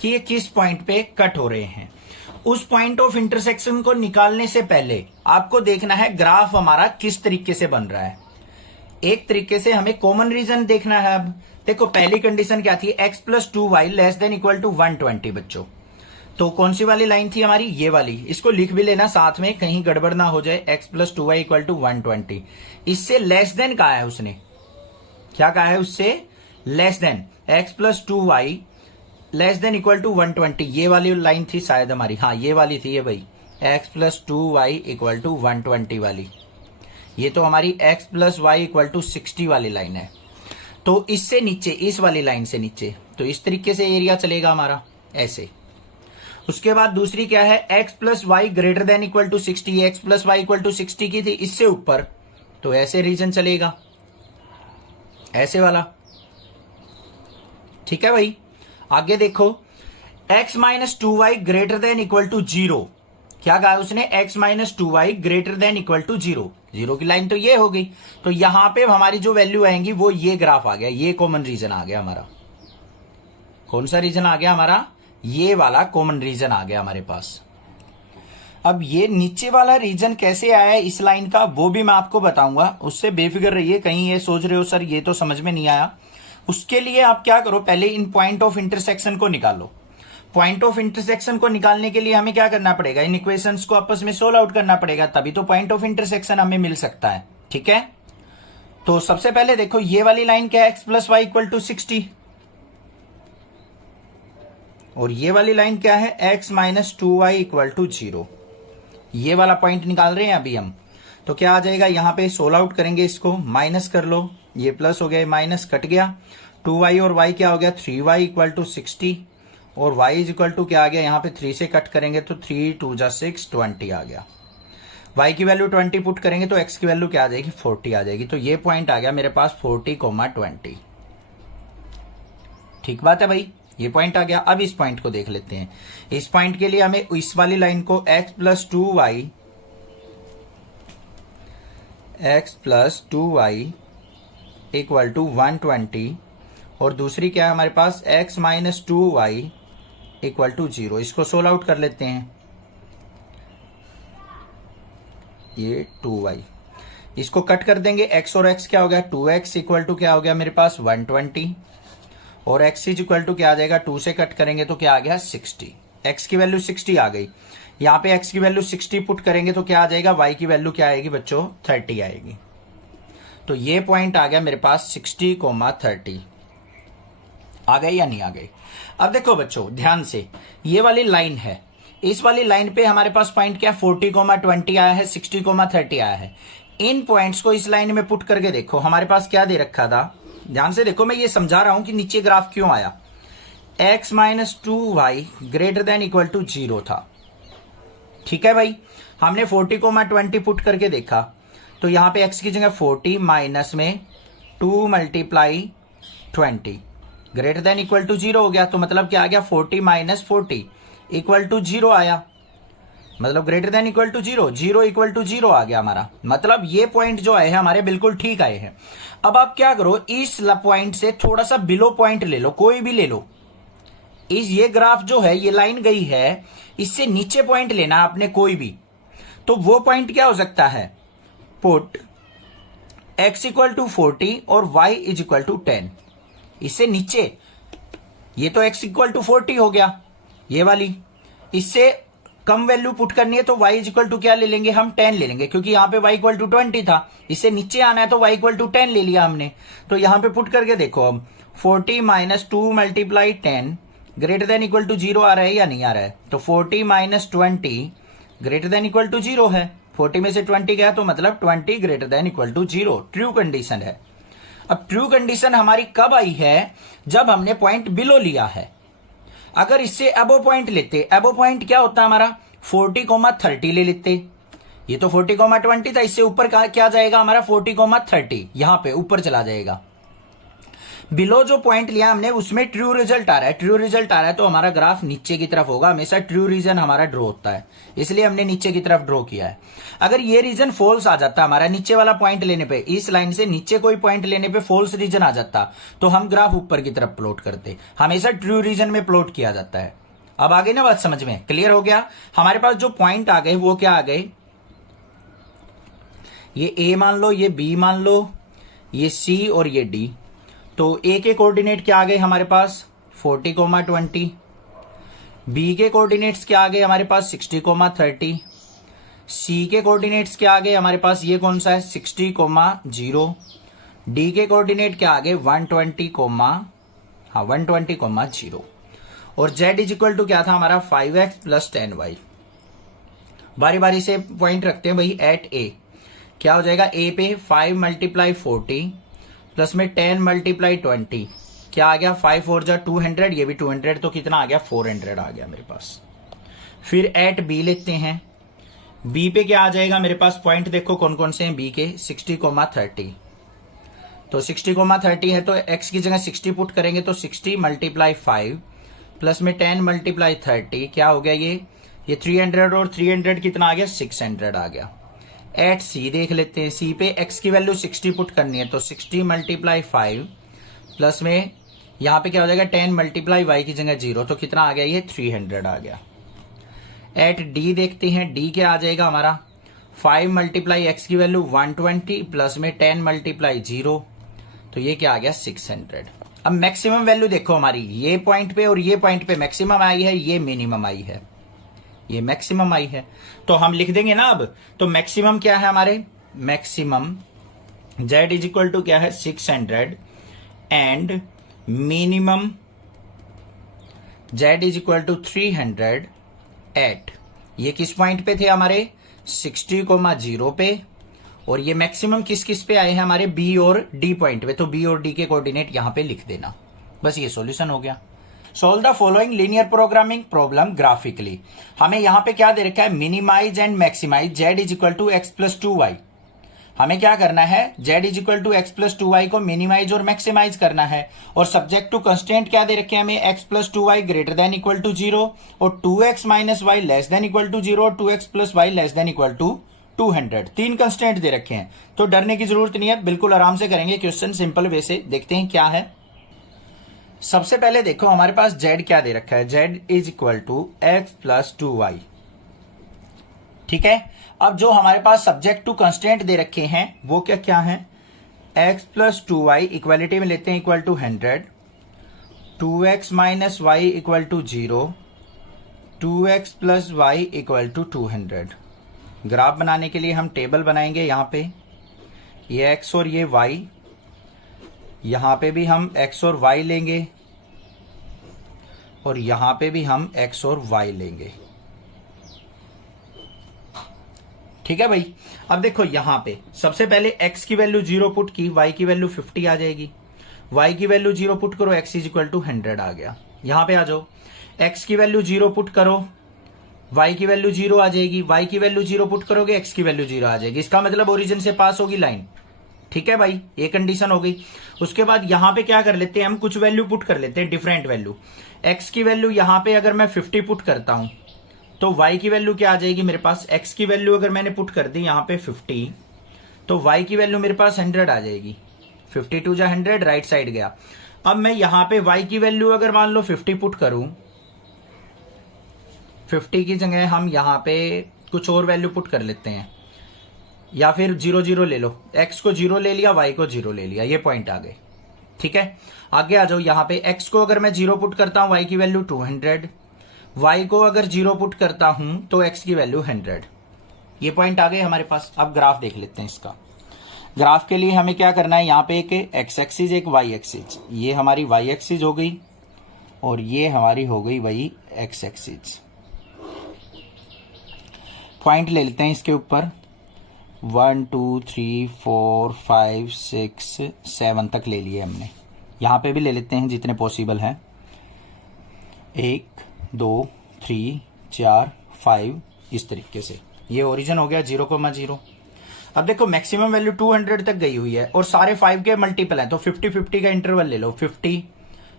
कि ये किस पॉइंट पे कट हो रहे हैं। उस पॉइंट ऑफ इंटरसेक्शन को निकालने से पहले आपको देखना है ग्राफ हमारा किस तरीके से बन रहा है। एक तरीके से हमें कॉमन रीजन देखना है। अब देखो पहली कंडीशन क्या थी, x plus 2y less than equal to 120 बच्चों। तो कौन सी वाली लाइन थी हमारी, ये वाली। इसको लिख भी लेना साथ में, कहीं गड़बड़ ना हो जाए। x plus 2y equal to 120, इससे लेस देन कहा है उसने, क्या कहा है उससे, less than x plus 2y less than equal to 120। ये वाली लाइन थी शायद हमारी, हाँ ये वाली थी ये भाई, x plus 2y equal to 120 वाली। ये तो हमारी x plus y equal to 60 वाली लाइन है। तो इससे नीचे, इस वाली लाइन से नीचे, तो इस तरीके से एरिया चलेगा हमारा ऐसे। उसके बाद दूसरी क्या है, x plus y greater than equal to 60, x plus y equal to 60 की थी, इससे ऊपर, तो ऐसे रीजन चलेगा, ऐसे वाला। ठीक है भाई। आगे देखो, x minus 2y greater than equal to 0। क्या कहा उसने, x minus 2y greater than equal to 0। 0 की लाइन तो ये हो गई, तो यहां पे हमारी जो वैल्यू आएंगी वो ये ग्राफ आ गया, ये कॉमन रीजन आ गया हमारा। कौन सा रीजन आ गया हमारा, ये वाला कॉमन रीजन आ गया हमारे पास। अब ये नीचे वाला रीजन कैसे आया है इस लाइन का, वो भी मैं आपको बताऊंगा, उससे बेफिक्र रहिए। कहीं ये सोच रहे हो सर ये तो समझ में नहीं आया, उसके लिए आप क्या करो, पहले इन पॉइंट ऑफ इंटरसेक्शन को निकालो। पॉइंट ऑफ इंटरसेक्शन को निकालने के लिए हमें क्या करना पड़ेगा, इन इक्वेशंस को आपस में सोल्व आउट करना पड़ेगा, तभी तो पॉइंट ऑफ इंटरसेक्शन हमें मिल सकता है। ठीक है, तो सबसे पहले देखो ये वाली लाइन क्या है, x plus y equal to 60, और ये वाली लाइन क्या है, x minus 2y equal to 0। ये वाला पॉइंट निकाल रहे हैं अभी हम। तो क्या आ जाएगा, यहां पे सोल्व आउट करेंगे, इसको माइनस कर लो, ये प्लस हो गया, माइनस कट गया, 2y और y क्या हो गया, 3y इक्वल टू 60, और y इज इक्वल टू क्या आ गया, यहाँ पे 3 से कट करेंगे तो 3 2 जा 6, 20 आ गया। y की वैल्यू 20 पुट करेंगे तो x की वैल्यू क्या आ जाएगी, 40 आ जाएगी। तो ये पॉइंट आ गया मेरे पास 40,20। ठीक बात है भाई, ये पॉइंट आ गया। अब इस पॉइंट को देख लेते हैं। इस पॉइंट के लिए हमें इस वाली लाइन को x plus 2y equal to 120, और दूसरी क्या है हमारे पास, x minus 2y equal to 0। इसको सोल्व आउट कर लेते हैं, ये 2y, इसको कट कर देंगे, x और x क्या हो गया, 2x इक्वल टू क्या हो गया मेरे पास 120, और x इज इक्वल टू क्या आ जाएगा, 2 से कट करेंगे तो क्या आ गया 60। x की वैल्यू 60 आ गई, यहाँ पे x की वैल्यू 60 पुट करेंगे तो क्या आ जाएगा, y की वैल्यू क्या आएगी बच्चों, 30 आएगी। तो ये पॉइंट आ गया मेरे पास 60,30। आ गई या नहीं आ गई। अब देखो बच्चों ध्यान से, ये वाली लाइन है, इस वाली लाइन पे हमारे पास पॉइंट क्या, 40,20 आया है, 60,30 आया है। इन पॉइंट्स को इस लाइन में पुट करके देखो, हमारे पास क्या दे रखा था, ध्यान से देखो, मैं ये समझा रहा हूं कि नीचे ग्राफ क्यों आया। x minus 2y greater than equal to 0 था। ठीक है भाई, हमने 40,20 पुट करके देखा, तो यहां पे x की जगह 40 माइनस में 2 multiply 20 greater than equal to 0 हो गया। तो मतलब क्या आ गया, 40 माइनस 40 इक्वल टू 0 आया, मतलब greater than equal to 0, 0 equal to 0 आ गया हमारा। मतलब ये पॉइंट जो आए हैं हमारे बिल्कुल ठीक आए हैं। अब आप क्या करो, इस पॉइंट से थोड़ा सा बिलो पॉइंट ले लो, कोई भी ले लो। इस ये ग्राफ जो है, ये लाइन गई है, इससे नीचे पॉइंट लेना आपने कोई भी। तो वो पॉइंट क्या हो सकता है, पुट x इक्वल टू 40 और y इज इक्वल टू 10। इससे नीचे, ये तो x इक्वल टू 40 हो गया, ये वाली। इससे कम वैल्यू पुट करनी है तो y इक्वल टू क्या ले लेंगे हम, 10 ले लेंगे, क्योंकि यहाँ पे y इक्वल टू 20 था। इससे नीचे आना है तो y इक्वल टू 10 ले लिया हमने। तो यहाँ पे पुट करके देखो अब 40 minus 2 multiply 10 greater than equal to 0 आ रहा है या नहीं आ रहा है? तो 40 minus 20 greater than equal to 0 है। 40 में से 20 गया तो मतलब 20 greater than equal to 0, true condition है। अब ट्रू कंडीशन हमारी कब आई है? जब हमने पॉइंट बिलो लिया है। अगर इससे अबो पॉइंट लेते, अबो पॉइंट क्या होता है हमारा, 40,30 ले लेते। ये तो 40,20 था, इससे ऊपर क्या जाएगा हमारा, 40,30 यहां पे ऊपर चला जाएगा। बिलो जो पॉइंट लिया हमने उसमें ट्रू रिजल्ट आ रहा है, ट्रू रिजल्ट आ रहा है तो हमारा ग्राफ नीचे की तरफ होगा। हमेशा ट्रू रीजन हमारा ड्रॉ होता है, इसलिए हमने नीचे की तरफ ड्रॉ किया है। अगर ये रीजन फॉल्स आ जाता हमारा नीचे वाला पॉइंट लेने पे, इस लाइन से नीचे कोई पॉइंट लेने पे फॉल्स रीजन आ जाता तो हम ग्राफ ऊपर की तरफ प्लॉट करते। हमेशा ट्रू रीजन में प्लॉट किया जाता है। अब आ गई ना बात समझ में, क्लियर हो गया? हमारे पास जो पॉइंट आ गए वो क्या आ गए, ये ए मान लो, ये बी मान लो, ये सी और ये डी। तो ए के कोऑर्डिनेट क्या आ गए हमारे पास, 40,20। बी के कोऑर्डिनेट्स क्या आ गए हमारे पास, 60,30। सी के कोऑर्डिनेट्स क्या आ गए हमारे पास, ये कौन सा है, 60,0। डी के कोऑर्डिनेट क्या आ गए, 120,0। और z इज इक्वल टू क्या था हमारा, 5x प्लस 10y। बारी बारी से पॉइंट रखते हैं भाई। एट ए क्या हो जाएगा, ए पे 5 मल्टीप्लाई 40 प्लस में 10 मल्टीप्लाई 20 क्या आ गया, 5 4 जा 200, ये भी 200 तो कितना आ गया, 400 आ गया मेरे पास। फिर एट बी लेते हैं। बी पे क्या आ जाएगा मेरे पास, पॉइंट देखो कौन कौन से हैं बी के, 60,30। तो 60,30 है तो x की जगह 60 पुट करेंगे तो 60 मल्टीप्लाई 5 प्लस में 10 मल्टीप्लाई 30 क्या हो गया, ये 300 और 300 कितना आ गया, 600 आ गया। एट सी देख लेते हैं। सी पे x की वैल्यू 60 पुट करनी है तो 60 मल्टीप्लाई 5 प्लस में यहां पे क्या हो जाएगा, 10 मल्टीप्लाई y की जगह 0 तो कितना आ गया, ये 300 आ गया। एट डी देखते हैं। डी क्या आ जाएगा हमारा, 5 मल्टीप्लाई x की वैल्यू 120 प्लस में 10 मल्टीप्लाई 0 तो ये क्या आ गया, 600। अब मैक्सिमम वैल्यू देखो हमारी, ये पॉइंट पे और ये पॉइंट पे मैक्सिमम आई है, ये मिनिमम आई है, ये मैक्सिमम आई है। तो हम लिख देंगे ना अब, तो मैक्सिमम क्या है हमारे, maximum z is equal to क्या है, 600 and minimum z is equal to 300 at, ये किस पॉइंट पे थे हमारे, 60,0 पे। और ये मैक्सिमम किस किस पे आए हैं हमारे, बी और डी पॉइंट पे। तो बी और डी के कोऑर्डिनेट यहां पे लिख देना, बस ये सॉल्यूशन हो गया। Solve the following linear programming problem graphically. हमें यहां पे क्या दे रखा है, minimize and maximize z is equal to x plus 2y। हमें क्या करना है, z is equal to x plus 2y को मिनिमाइज और मैक्सिमाइज करना है। और सब्जेक्ट टू कंस्टेंट क्या दे रखे हैं हमें, x plus 2y greater than equal to 0 और 2x minus y less than equal to 0 और 2x plus y less than equal to 200। 3 constant दे रखे हैं तो डरने की जरूरत नहीं है, बिल्कुल आराम से करेंगे क्वेश्चन सिंपल वे से। देखते हैं क्या है। सबसे पहले देखो हमारे पास z क्या दे रखा है, z is equal to x plus 2y। ठीक है, अब जो हमारे पास सब्जेक्ट टू कंस्टेंट दे रखे हैं वो क्या क्या है, x प्लस 2y इक्वालिटी में लेते हैं equal to 100, 2x minus y equal to 0, 2x plus y equal to 200। Graph बनाने के लिए हम टेबल बनाएंगे यहां पे, ये x और ये y, यहां पे भी हम x और y लेंगे और यहां पे भी हम x और y लेंगे। ठीक है भाई। अब देखो यहां पे सबसे पहले x की वैल्यू 0 पुट की, y की वैल्यू 50 आ जाएगी। y की वैल्यू 0 पुट करो, x इज इक्वल टू 100 आ गया। यहां पे आ जाओ, x की वैल्यू 0 पुट करो, y की वैल्यू 0 आ जाएगी। y की वैल्यू 0 पुट करोगे, x की वैल्यू 0 आ जाएगी। इसका मतलब ओरिजिन से पास होगी लाइन। ठीक है भाई, ये कंडीशन हो गई। उसके बाद यहां पे क्या कर लेते हैं हम, कुछ वैल्यू पुट कर लेते हैं, डिफरेंट वैल्यू। x की वैल्यू यहां पे अगर मैं 50 पुट करता हूं तो y की वैल्यू क्या आ जाएगी मेरे पास, x की वैल्यू अगर मैंने पुट कर दी यहां पे 50 तो y की वैल्यू मेरे पास 100 आ जाएगी। 52 जा 100 राइट साइड गया। अब मैं यहां पे y की वैल्यू अगर मान लो 50 पुट करूं, 50 की जगह हम यहां पे कुछ और वैल्यू पुट कर लेते हैं, या फिर 0 0 ले लो, x को 0 ले लिया, y को 0 ले लिया, ये पॉइंट आ गए। ठीक है, आगे आ जाओ। यहां पे x को अगर मैं 0 पुट करता हूं, y की वैल्यू 200, y को अगर 0 पुट करता हूं तो x की वैल्यू 100। ये पॉइंट आ गए हमारे पास। अब ग्राफ देख लेते हैं इसका। ग्राफ के लिए हमें क्या करना है, यहां पे एक x एक्सिस एक y एक्सिस, ये हमारी y एक्सिस हो गई और ये हमारी हो गई वही x एक्सिस। पॉइंट ले लेते हैं इसके ऊपर 1 2 3 4 5 6 7 तक ले लिए हमने। यहां पे भी ले लेते हैं जितने पॉसिबल हैं, 1 2 3 4 5 इस तरीके से। ये ओरिजिन हो गया 0,0। अब देखो मैक्सिमम वैल्यू 200 तक गई हुई है और सारे 5 के मल्टीपल हैं, तो 50-50 का इंटरवल ले लो। 50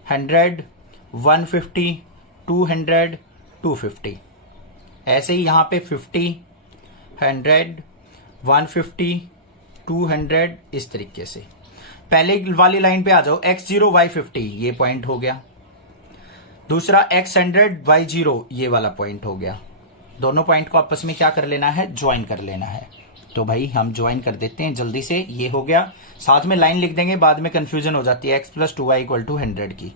100 150 200 250। ऐसे ही यहां पे 50 100 150 200 इस तरीके से। पहले वाली लाइन पे आ जाओ, x0 y50 ये पॉइंट हो गया। दूसरा x100 y0 ये वाला पॉइंट हो गया। दोनों पॉइंट को आपस में क्या कर लेना है, ज्वाइन कर लेना है। तो भाई हम ज्वाइन कर देते हैं जल्दी से। ये हो गया, साथ में लाइन लिख देंगे, बाद में कंफ्यूजन हो जाती है। x + 2y = 100 की।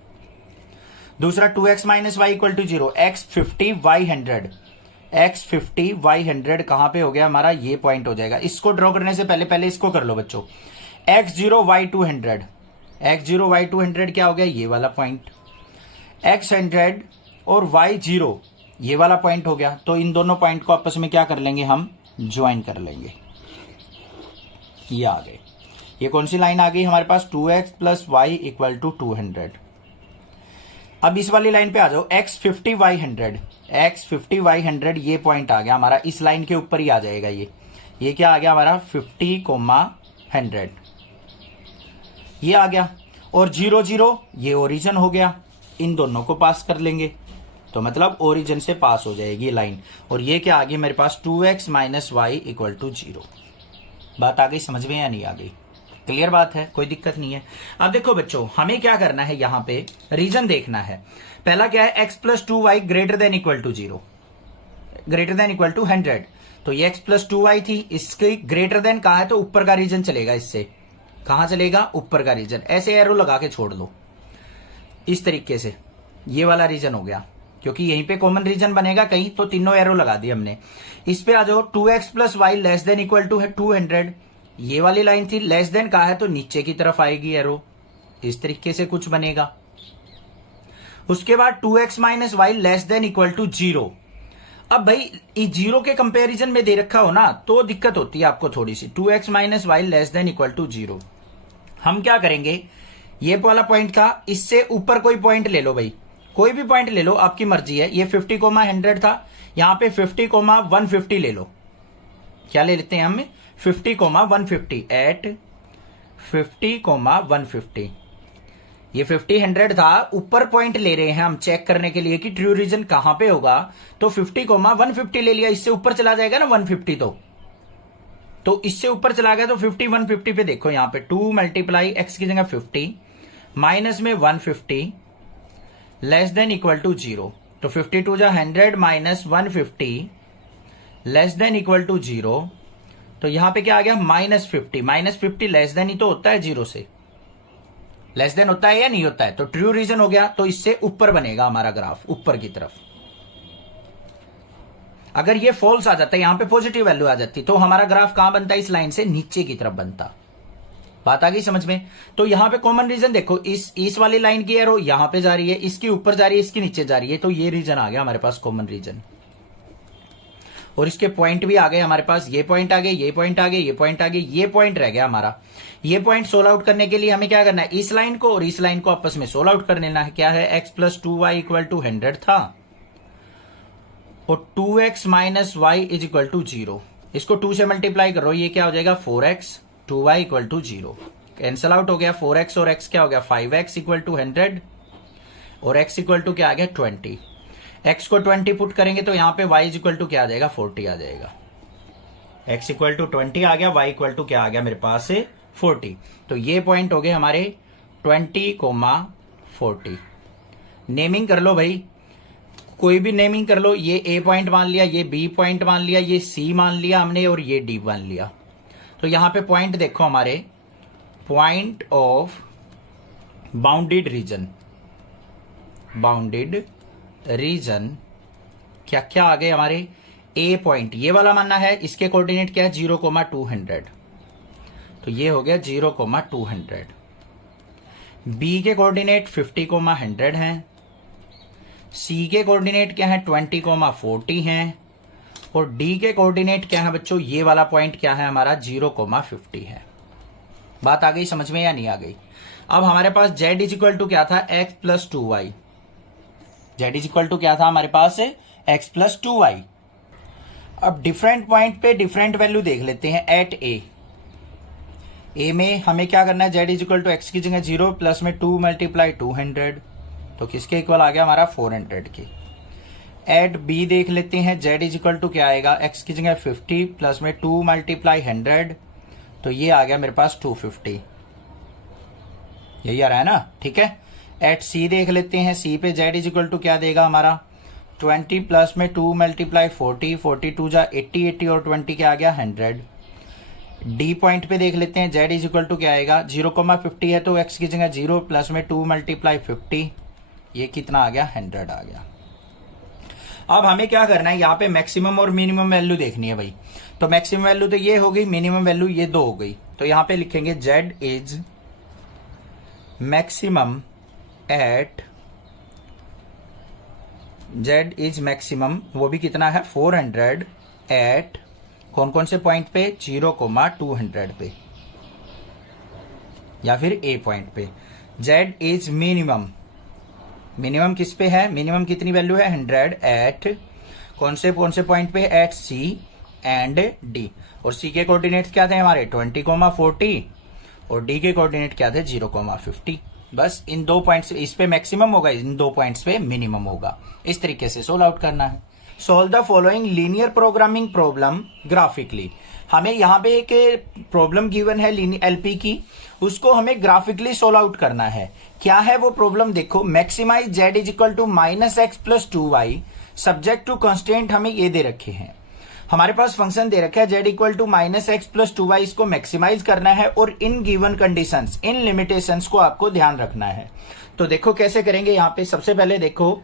दूसरा 2x - y = 0, x50 y100, x50 y100 कहां पे हो गया हमारा, ये पॉइंट हो जाएगा। इसको ड्रॉ करने से पहले इसको कर लो बच्चों। x0 y200, x0 y200 क्या हो गया, ये वाला पॉइंट। x100 और y0 ये वाला पॉइंट हो गया। तो इन दोनों पॉइंट को आपस में क्या कर लेंगे, हम ज्वाइन कर लेंगे। ये आ गए। ये कौन सी लाइन आ गई हमारे पास, 2x + y = 200। अब इस वाली लाइन पे आ जाओ, x50 y100, x50 y100 ये पॉइंट आ गया हमारा। इस लाइन के ऊपर ही आ जाएगा ये क्या आ गया हमारा, 50,100 ये आ गया। और 0 0 ये ओरिजिन हो गया। इन दोनों को पास कर लेंगे तो मतलब ओरिजिन से पास हो जाएगी लाइन। और ये क्या आ गई मेरे पास, 2x - y = 0। बात आ गई समझ में या नहीं आ गई? क्लियर बात है, कोई दिक्कत नहीं है। अब देखो बच्चों, हमें क्या करना है, यहां पे रीजन देखना है। पहला क्या है, x + 2y > 0 > 100। तो ये x + 2y थी, इसके ग्रेटर देन कहा है तो ऊपर का रीजन चलेगा। इससे कहां चलेगा, ऊपर का रीजन। ऐसे एरो लगा के छोड़ दो इस तरीके से, ये वाला रीजन हो गया, क्योंकि यहीं पे कॉमन रीजन बनेगा कहीं, तो तीनों एरो लगा दिए हमने। इस पे आ जाओ, 2x + y <= 200, ये वाली लाइन थी, लेस देन कहा है तो नीचे की तरफ आएगी एरो, इस तरीके से कुछ बनेगा। उसके बाद 2x - y <= 0। अब भाई 0 के कंपैरिजन में दे रखा हो ना तो दिक्कत होती है आपको थोड़ी सी। 2x - y <= 0। हम क्या करेंगे, ये वाला पॉइंट था, इससे ऊपर कोई पॉइंट ले लो भाई, कोई भी पॉइंट ले लो, आपकी मर्जी है। ये 50,100 था, यहां पे 50,150 ले लो। क्या ले लेते हैं हम, 50,150 एट 50,150। ये 50 था, ऊपर पॉइंट ले रहे हैं हम चेक करने के लिए कि ट्रू रीजन कहां पे होगा। तो 50,150 ले लिया, इससे ऊपर चला जाएगा ना 150, तो इससे ऊपर चला गया। तो 50,150 पे देखो, यहां पे 2 × x की जगह 50 माइनस में 150 <= 0। तो 52 × 100 - 150 <= 0। तो यहां पे क्या आ गया, -50 -50 लेस देन ही तो होता है 0 से, लेस देन होता है या नहीं होता है, तो ट्रू रीजन हो गया। तो इससे ऊपर बनेगा हमारा ग्राफ, ऊपर की तरफ। अगर ये फॉल्स आ जाता है, यहां पे पॉजिटिव वैल्यू आ जाती, तो हमारा ग्राफ कहां बनता है, इस लाइन से नीचे की तरफ बनता। बात आ गई समझ में? तो यहां पे कॉमन रीजन देखो, इस वाली लाइन की एरो यहां पे जा रही है, इसकी ऊपर जा रही है, इसकी नीचे जा रही है, तो ये रीजन आ गया हमारे पास कॉमन रीजन। और इसके पॉइंट भी आ गए हमारे पास, ये पॉइंट आ गए, ये पॉइंट आ गए, ये पॉइंट आ गए, ये पॉइंट रह गया हमारा। ये पॉइंट सोल्व आउट करने के लिए हमें क्या करना है, इस लाइन को और इस लाइन को आपस में सोल्व आउट कर लेना है। क्या है, x + 2y = 100 था और 2x - y = 0। इसको 2 से मल्टीप्लाई करो, ये क्या हो जाएगा, 4x 2y = 0। कैंसल आउट हो गया, 4x और x क्या हो गया, 5x = 100 और x = क्या आ गया, 20। x को 20 पुट करेंगे तो यहां पे y = क्या आ जाएगा, 40 आ जाएगा। x = 20 आ गया, y = क्या आ गया मेरे पास से 40। तो ये पॉइंट हो गए हमारे 20,40। नेमिंग कर लो भाई, कोई भी नेमिंग कर लो। ये A पॉइंट मान लिया, ये B पॉइंट मान लिया, ये C मान लिया हमने और ये D मान लिया। तो यहां पे पॉइंट देखो हमारे, पॉइंट ऑफ बाउंडेड रीजन क्या क्या आ गए हमारे ए पॉइंट, ये वाला मानना है, इसके कोऑर्डिनेट क्या है 0,200, तो ये हो गया 0,200। बी के कोऑर्डिनेट 50,100 हैं, सी के कोऑर्डिनेट क्या है 20,40 हैं, और डी के कोऑर्डिनेट क्या है बच्चों, ये वाला पॉइंट क्या है हमारा 0,50 है। बात आ गई समझ में या नहीं आ गई? अब हमारे पास z इज इक्वल टू क्या था x plus 2y, z is equal to क्या था हमारे पास x प्लस 2y। अब डिफरेंट पॉइंट पे डिफरेंट वैल्यू देख लेते हैं। एट ए में हमें क्या करना है, z is equal to x की जगह 0 प्लस में 2 मल्टीप्लाई 200, तो किसके इक्वल आ गया हमारा 400 के। एट बी देख लेते हैं, z इज इक्वल टू क्या आएगा, x की जगह 50 प्लस में 2 मल्टीप्लाई 100, तो ये आ गया मेरे पास 250, यही आ रहा है ना, ठीक है। एट सी देख लेते हैं, सी पे z इज इक्वल टू क्या देगा हमारा 20 प्लस में 2 मल्टीप्लाई 40, 42 जा 80, 80 और 20 क्या आ गया 100। डी पॉइंट पे देख लेते हैं, z इज इक्वल टू क्या आएगा 0,50 है तो x की जगह 0 प्लस में 2 मल्टीप्लाई 50, ये कितना आ गया 100 आ गया। अब हमें क्या करना है, यहाँ पे मैक्सिमम और मिनिमम वैल्यू देखनी है भाई। तो मैक्सिमम वैल्यू तो ये हो गई, मिनिमम वैल्यू ये 2 हो गई, तो यहाँ पे लिखेंगे z is maximum at, z is maximum वो भी कितना है 400 एट कौन कौन से पॉइंट पे 0,200 पे या फिर ए पॉइंट पे। z इज मिनिमम, मिनिमम किस पे है, मिनिमम कितनी वैल्यू है 100 एट कौन से पॉइंट पे, एट सी एंड डी। और सी के कोऑर्डिनेट्स क्या थे हमारे 20,40 और डी के कोऑर्डिनेट क्या थे 0,50। बस इन 2 पॉइंट्स, इस पे मैक्सिमम होगा, इन 2 पॉइंट्स पे मिनिमम होगा। इस तरीके से सोल्व आउट करना है। Solve the following linear programming problem graphically. हमें यहाँ पे एक प्रॉब्लम गिवन है एलपी की, उसको हमें ग्राफिकली सोल्व आउट करना है। क्या है वो प्रॉब्लम देखो, maximize z is equal to -x plus 2y subject to constant हमें ये दे रखे हैं। हमारे पास फंक्शन दे रखा है z equal to -x plus 2y, इसको मैक्सिमाइज करना है और इन गिवन कंडीशंस, इन लिमिटेशंस को आपको ध्यान रखना है। तो देखो कैसे करेंगे, यहाँ पे सबसे पहले देखो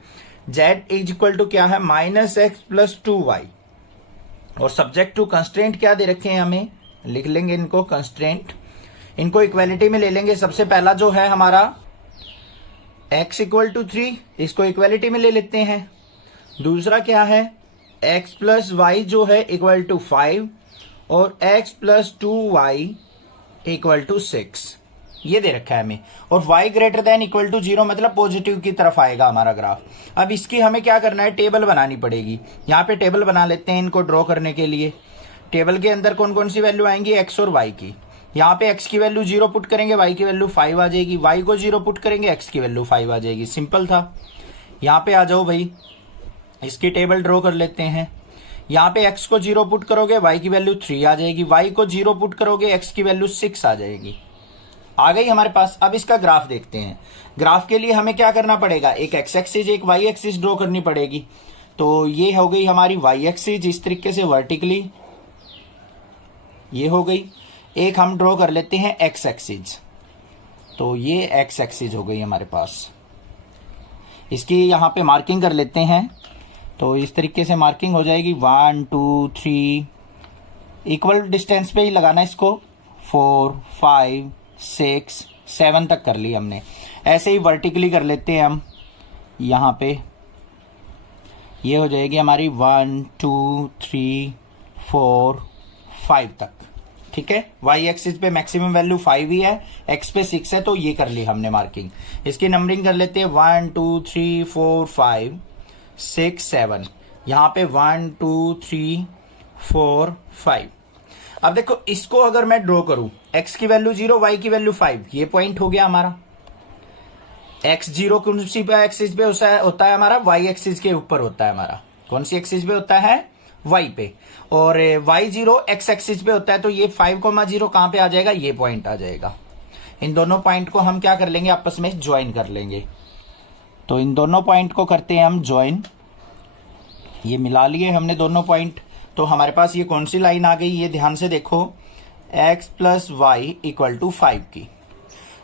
z इज इक्वल टू क्या है -x प्लस 2y और सब्जेक्ट टू कंस्ट्रेंट क्या दे रखे हैं, हमें लिख लेंगे इनको कंस्ट्रेंट, इनको इक्वालिटी में ले लेंगे। सबसे पहला जो है हमारा x इक्वल टू 3, इसको इक्वालिटी में ले लेते हैं। दूसरा क्या है x प्लस वाई जो है इक्वल टू 5 और x plus 2y equal to 6, ये दे रखा है हमें। और y greater than equal to 0 मतलब पॉजिटिव की तरफ आएगा हमारा ग्राफ। अब इसकी हमें क्या करना है, टेबल बनानी पड़ेगी। यहाँ पे टेबल बना लेते हैं इनको ड्रॉ करने के लिए। टेबल के अंदर कौन कौन सी वैल्यू आएंगी, x और y की। यहाँ पे x की वैल्यू 0 पुट करेंगे, y की वैल्यू 5 आ जाएगी, y को 0 पुट करेंगे, x की वैल्यू 5 आ जाएगी। सिंपल था। यहाँ पे आ जाओ भाई, इसकी टेबल ड्रॉ कर लेते हैं। यहाँ पे x को 0 पुट करोगे, y की वैल्यू 3 आ जाएगी, y को 0 पुट करोगे, x की वैल्यू 6 आ जाएगी। आ गई हमारे पास। अब इसका ग्राफ देखते हैं। ग्राफ के लिए हमें क्या करना पड़ेगा, एक x एक्सिस एक y एक्सिस ड्रॉ करनी पड़ेगी। तो ये हो गई हमारी y एक्सिस इस तरीके से वर्टिकली, ये हो गई। एक हम ड्रॉ कर लेते हैं x एक्सिस, तो ये x एक्सिस हो गई हमारे पास। इसकी यहाँ पे मार्किंग कर लेते हैं, तो इस तरीके से मार्किंग हो जाएगी 1 2 3, इक्वल डिस्टेंस पे ही लगाना इसको। 4 5 6 7 तक कर ली हमने। ऐसे ही वर्टिकली कर लेते हैं हम, यहाँ पे ये हो जाएगी हमारी 1 2 3 4 5 तक, ठीक है। y एक्सिस पे मैक्सिमम वैल्यू 5 ही है, x पे 6 है, तो ये कर ली हमने मार्किंग। इसकी नंबरिंग कर लेते हैं 1 2 3 4 5 6 7, यहाँ पे 1 2 3 4 5। अब देखो इसको अगर मैं ड्रॉ करूं, x की वैल्यू 0 y की वैल्यू 5, ये पॉइंट हो गया हमारा। x 0 कौन सी पे एक्सिस पे होता है हमारा, y एक्सिस के ऊपर होता है हमारा। कौन सी एक्सिस पे होता है, y पे। और y 0 x एक्सिस पे होता है, तो ये 5,0 कहां पे आ जाएगा, ये पॉइंट आ जाएगा। इन दोनों पॉइंट को हम क्या कर लेंगे, आपस में ज्वाइन कर लेंगे। तो इन दोनों पॉइंट को करते हैं हम ज्वाइन। ये मिला लिए हमने दोनों पॉइंट, तो हमारे पास ये कौन सी लाइन आ गई, ये ध्यान से देखो, x plus y equal to 5 की।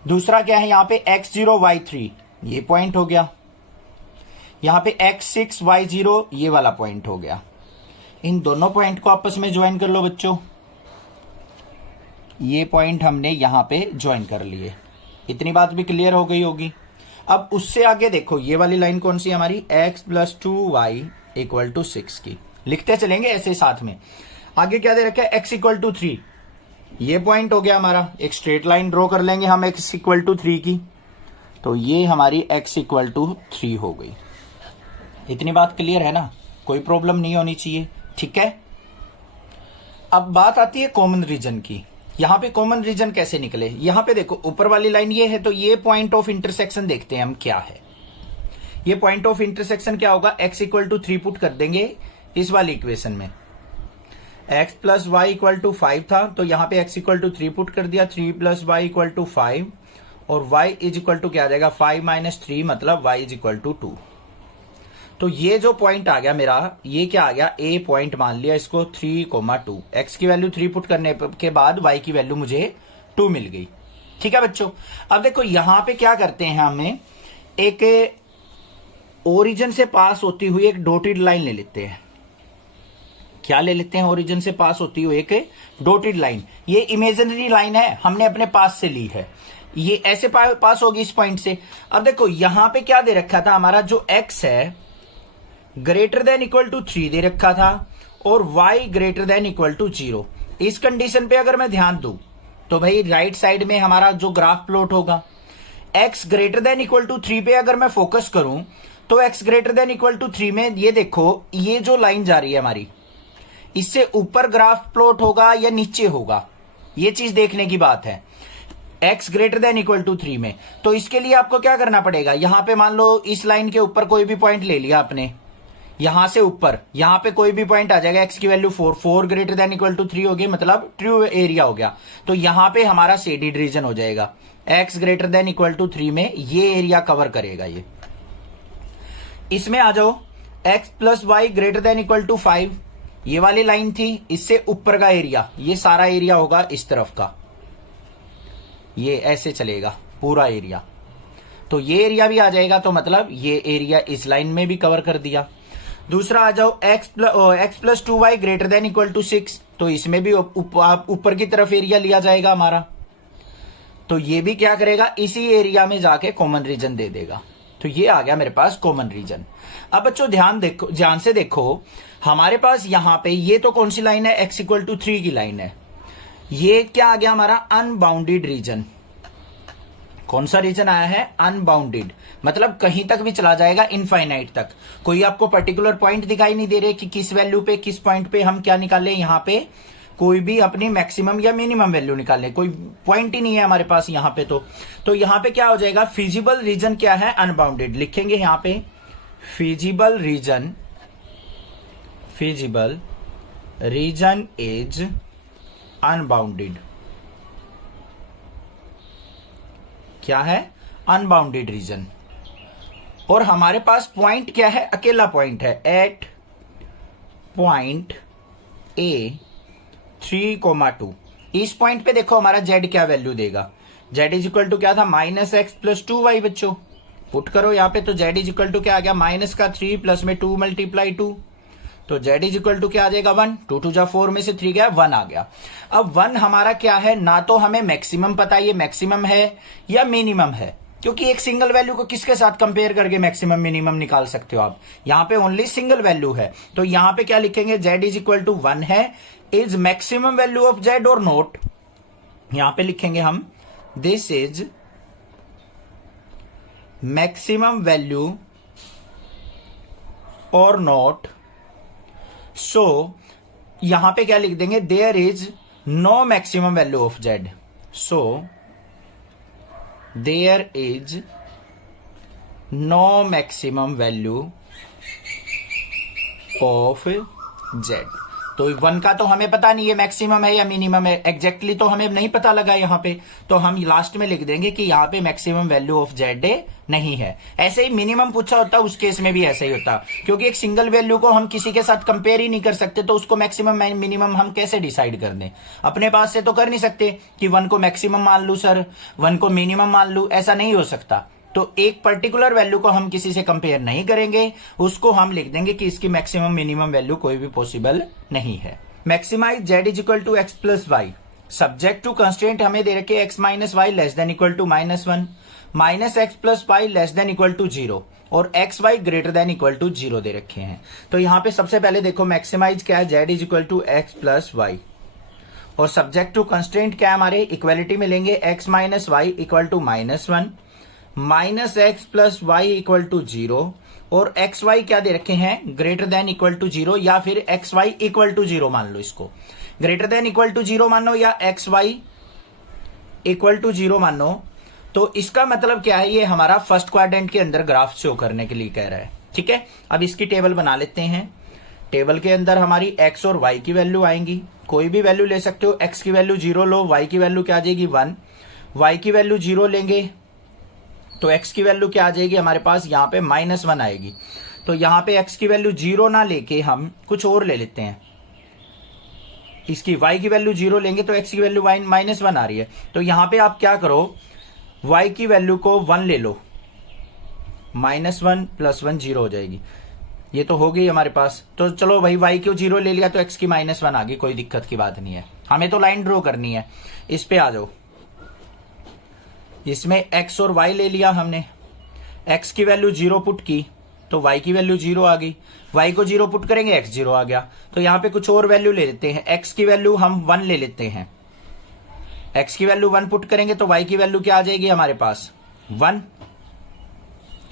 दूसरा क्या है यहाँ पे x0 y3, ये पॉइंट हो गया। यहाँ पे x6 y0 ये वाला पॉइंट हो गया। इन दोनों पॉइंट को आपस में ज्वाइन कर लो बच्चों। ये पॉइंट हमने यहां पे ज्वाइन कर लिए। इतनी बात भी क्लियर हो गई होगी। अब उससे आगे देखो, ये वाली लाइन कौन सी हमारी, x+2y = 6 की। लिखते चलेंगे ऐसे साथ में। आगे क्या दे रखा है, x = 3। ये पॉइंट हो गया हमारा। एक स्ट्रेट लाइन ड्रॉ कर लेंगे हम x = 3 की, तो ये हमारी x = 3 हो गई। इतनी बात क्लियर है ना, कोई प्रॉब्लम नहीं होनी चाहिए, ठीक है। अब बात आती है कॉमन रीजन की। यहां पे कॉमन रीजन कैसे निकले, यहां पे देखो ऊपर वाली लाइन ये है, तो ये पॉइंट ऑफ इंटरसेक्शन देखते हैं हम क्या है। ये पॉइंट ऑफ इंटरसेक्शन क्या होगा, x = 3 पुट कर देंगे इस वाली इक्वेशन में। x + y = 5 था, तो यहां पे x = 3 पुट कर दिया। 3 + y = 5 और y = क्या आ जाएगा, 5 - 3 मतलब y = 2। तो ये जो पॉइंट आ गया मेरा, ये क्या आ गया, ए पॉइंट मान लिया इसको 3,2। एक्स की वैल्यू 3 पुट करने के बाद वाई की वैल्यू मुझे 2 मिल गई। ठीक है बच्चों। अब देखो यहां पे क्या करते हैं, हमें एक ओरिजिन से पास होती हुई एक डॉटेड लाइन ले लेते हैं। क्या ले लेते हैं, ओरिजिन से पास होती हुई एक डॉटेड लाइन। ये इमेजिनरी लाइन है, हमने अपने पास से ली है। ये ऐसे पास होगी इस पॉइंट से। अब देखो यहां पे क्या दे रखा था, हमारा जो x है > 3 दे रखा था और y > 0। इस कंडीशन पे अगर मैं ध्यान दूं तो भाई राइट साइड में हमारा जो ग्राफ प्लॉट होगा, x > 3 पे अगर मैं फोकस करूं तो x > 3 में ये देखो, ये जो लाइन जा रही है हमारी, इससे ऊपर ग्राफ प्लॉट होगा या नीचे होगा, ये चीज देखने की बात है। x > 3 में, तो इसके लिए आपको क्या करना पड़ेगा, यहां पे मान लो इस लाइन के ऊपर कोई भी पॉइंट ले लिया आपने, यहां से ऊपर यहां पे कोई भी पॉइंट आ जाएगा, x की वैल्यू 4 > 3 होगी, मतलब ट्रू एरिया हो गया। तो यहां पे हमारा शेडेड रीजन हो जाएगा। x > 3 में ये एरिया कवर करेगा। ये इसमें आ जाओ, x + y > 5, ये वाली लाइन थी, इससे ऊपर का एरिया, ये सारा एरिया होगा इस तरफ का, ये ऐसे चलेगा पूरा एरिया। तो ये एरिया भी आ जाएगा, तो मतलब ये एरिया इस लाइन में भी कवर कर दिया। दूसरा आ जाओ, x + 2y > 6, तो इसमें भी ऊपर की तरफ एरिया लिया जाएगा हमारा। तो ये भी क्या करेगा, इसी एरिया में जाके कॉमन रीजन दे देगा। तो ये आ गया मेरे पास कॉमन रीजन। अब बच्चों ध्यान से देखो, हमारे पास यहां पे ये तो कौन सी लाइन है, x = 3 की लाइन है। ये क्या आ गया हमारा, अनबाउंडेड रीजन। कौन सा रीजन आया है, अनबाउंडेड, मतलब कहीं तक भी चला जाएगा, इनफाइनाइट तक। कोई आपको पर्टिकुलर पॉइंट दिखाई नहीं दे रहे कि किस वैल्यू पे, किस पॉइंट पे हम क्या निकालें, यहां पे कोई भी अपनी मैक्सिमम या मिनिमम वैल्यू निकालें, कोई पॉइंट ही नहीं है हमारे पास यहां पे। तो यहां पे क्या हो जाएगा, फिजिबल रीजन क्या है, अनबाउंडेड। लिखेंगे यहां पे फिजिबल रीजन इज अनबाउंडेड। क्या है, अनबाउंडेड रीजन। और हमारे पास पॉइंट क्या है, अकेला पॉइंट है, एट पॉइंट A 3,2। इस पॉइंट पे देखो हमारा z क्या वैल्यू देगा, z = क्या था, -x + 2y। बच्चों पुट करो यहां पे, तो z = क्या आ गया, -3 प्लस में 2 × 2, तो z = क्या आ जाएगा, 1। 2 2 जा 4 में से 3 गया, 1 आ गया। अब 1 हमारा क्या है, ना तो हमें मैक्सिमम पता है ये मैक्सिमम है या मिनिमम है, क्योंकि एक सिंगल वैल्यू को किसके साथ कंपेयर करके मैक्सिमम मिनिमम निकाल सकते हो आप, यहां पे ओनली सिंगल वैल्यू है। तो यहां पे क्या लिखेंगे, z = 1 है, is maximum value of z और नॉट। यहां पे लिखेंगे हम, दिस इज मैक्सिमम वैल्यू और नॉट। सो यहां पे क्या लिख देंगे, there is no maximum value of z। So there is no maximum value of z। तो 1 का तो हमें पता नहीं है मैक्सिमम है या मिनिमम है, एग्जैक्टली तो हमें नहीं पता लगा यहां पे, तो हम लास्ट में लिख देंगे कि यहां पे मैक्सिमम वैल्यू ऑफ z नहीं है। ऐसे ही मिनिमम पूछा होता, उस केस में भी ऐसा ही होता, क्योंकि एक सिंगल वैल्यू को हम किसी के साथ कंपेयर ही नहीं कर सकते, तो उसको मैक्सिमम मिनिमम हम कैसे डिसाइड कर दें, अपने पास से तो कर नहीं सकते कि 1 को मैक्सिमम मान लू सर, 1 को मिनिमम मान लू, ऐसा नहीं हो सकता। तो एक पर्टिकुलर वैल्यू को हम किसी से कंपेयर नहीं करेंगे, उसको हम लिख देंगे कि इसकी मैक्सिमम मिनिमम वैल्यू कोई भी पॉसिबल नहीं है। Maximize z is equal to x plus y, subject to constraint हमें दे रखे x minus y less than equal to -1, minus x plus y less than equal to 0 और x y greater than equal to 0 दे रखे हैं। तो यहां पे सबसे पहले देखो मैक्सिमाइज क्या है, z is equal to x plus y और सब्जेक्ट टू कंस्ट्रेंट क्या है हमारे, इक्वालिटी में लेंगे x minus y equal to -1, minus x plus y equal to 0 और एक्स वाई क्या दे रखे हैं, ग्रेटर देन इक्वल टू 0 या फिर एक्स वाई इक्वल टू 0 मान लो, इसको ग्रेटर देन इक्वल टू 0 मानो या एक्स वाई इक्वल टू 0 मानो। तो इसका मतलब क्या है, ये हमारा फर्स्ट क्वाड्रेंट के अंदर ग्राफ शो करने के लिए कह रहा है। ठीक है, अब इसकी टेबल बना लेते हैं। टेबल के अंदर हमारी x और y की वैल्यू आएंगी, कोई भी वैल्यू ले सकते हो। x की वैल्यू 0 लो, y की वैल्यू क्या आ जाएगी 1, y की वैल्यू 0 लेंगे तो x की वैल्यू क्या आ जाएगी हमारे पास, यहाँ पे -1 आएगी। तो यहाँ पे x की वैल्यू 0 ना लेके हम कुछ और ले लेते हैं, इसकी y की वैल्यू 0 लेंगे तो x की वैल्यू -1 आ रही है। तो यहाँ पे आप क्या करो, y की वैल्यू को 1 ले लो, -1 + 1 0 हो जाएगी, ये तो हो गई हमारे पास। तो चलो भाई y को 0 ले लिया तो x की -1 आ गई, कोई दिक्कत की बात नहीं है। हमें तो लाइन ड्रॉ करनी है, इस पे आ जाओ। इसमें x और y ले लिया हमने, x की वैल्यू 0 पुट की तो y की वैल्यू 0 आ गई, y को 0 पुट करेंगे x 0 आ गया। तो यहां पे कुछ और वैल्यू ले लेते हैं, x की वैल्यू हम 1 ले लेते हैं, x की वैल्यू 1 पुट करेंगे तो y की वैल्यू क्या आ जाएगी हमारे पास 1,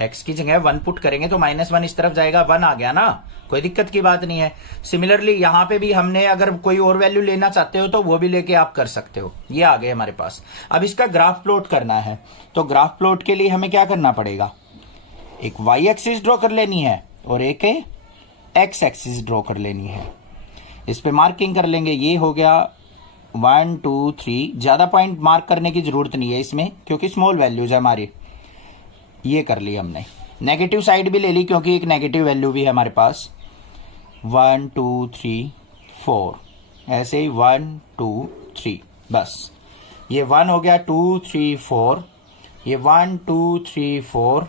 x की जगह 1 पुट करेंगे तो -1 इस तरफ जाएगा, 1 आ गया ना, कोई दिक्कत की बात नहीं है। सिमिलरली यहां पे भी हमने अगर कोई और वैल्यू लेना चाहते हो तो वो भी लेके आप कर सकते हो। ये आ गए हमारे पास। अब इसका ग्राफ प्लॉट करना है, तो ग्राफ प्लॉट के लिए हमें क्या करना पड़ेगा, एक y एक्सिस ड्रॉ कर लेनी है और एक x एक्सिस ड्रॉ कर लेनी है। इस पे मार्किंग कर लेंगे, ये हो गया 1 2 3, ज्यादा पॉइंट मार्क करने की जरूरत नहीं है इसमें क्योंकि स्मॉल वैल्यूज है हमारी। ये कर ली हमने, नेगेटिव साइड भी ले ली क्योंकि एक नेगेटिव वैल्यू भी है हमारे पास। 1 2 3 4, ऐसे ही 1 2 3, बस ये 1 हो गया, 2 3 4, ये 1 2 3 4,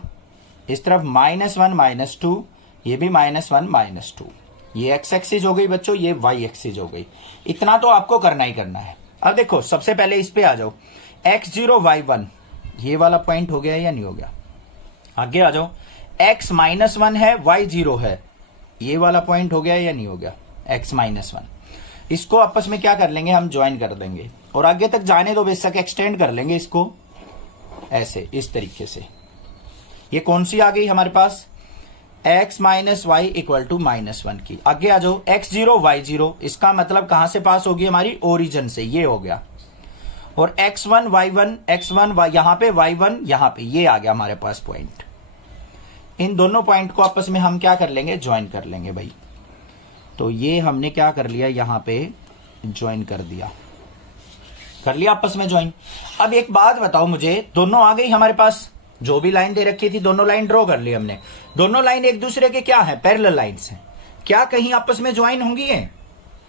इस तरफ -1 -2, ये भी -1 -2। ये x एक्सिस हो गई बच्चों, ये y एक्सिस हो गई। इतना तो आपको करना ही करना है। अब देखो सबसे पहले इस पे आ जाओ, x0 y1, ये वाला पॉइंट हो गया या नहीं हो गया, आगे आ जाओ। x -1 है, y 0 है, ये वाला पॉइंट हो गया या नहीं हो गया, x -1। इसको आपस में क्या कर लेंगे, हम ज्वाइन कर देंगे और आगे तक जाने दो, बेशक एक्सटेंड कर लेंगे इसको ऐसे, इस तरीके से। ये कौन सी आ गई हमारे पास, x minus y equal to -1 की। आगे आ जाओ, x0 y0, इसका मतलब कहां से पास होगी हमारी, ओरिजिन से, ये हो गया। और x1 y1, x1 यहां पे, y1 यहां पे, ये आ गया हमारे पास पॉइंट। इन दोनों पॉइंट को आपस में हम क्या कर लेंगे, ज्वाइन कर लेंगे भाई। तो ये हमने क्या कर लिया, यहां पे ज्वाइन कर दिया, कर लिया आपस में ज्वाइन। अब एक बात बताओ मुझे, दोनों आ गई हमारे पास, जो भी लाइन दे रखी थी दोनों लाइन ड्रॉ कर ली हमने। दोनों लाइन एक दूसरे के क्या है, पैरेलल लाइंस हैं। क्या कहीं आपस में ज्वाइन होंगी है,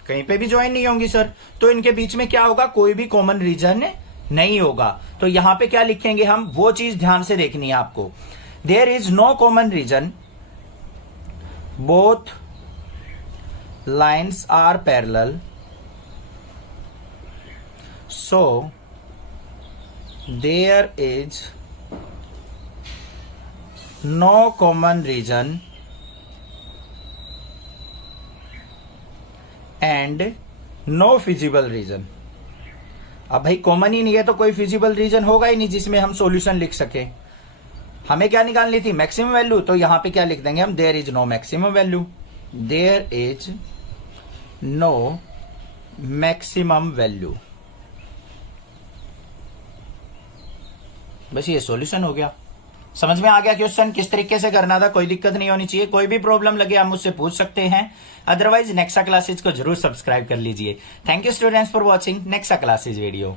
कहीं पे भी ज्वाइन नहीं होंगी सर। तो इनके बीच में क्या होगा, कोई भी कॉमन रीजन नहीं होगा। तो यहां पे क्या लिखेंगे हम, वो चीज ध्यान से देखनी है आपको। There is no common region, both lines are parallel, so there is no common region and no feasible region. अब भाई कॉमन ही नहीं है तो कोई फिजिबल रीजन होगा ही नहीं जिसमें हम सॉल्यूशन लिख सके। हमें क्या निकालनी थी, मैक्सिमम वैल्यू। तो यहां पे क्या लिख देंगे हम, there is no maximum value, there is no maximum value. बस ये सॉल्यूशन हो गया। समझ में आ गया क्वेश्चन किस तरीके से करना था, कोई दिक्कत नहीं होनी चाहिए। कोई भी प्रॉब्लम लगे आप मुझसे पूछ सकते हैं, अदरवाइज नेक्सा क्लासेज को जरूर सब्सक्राइब कर लीजिए। Thank you students for watching Nexa classes video.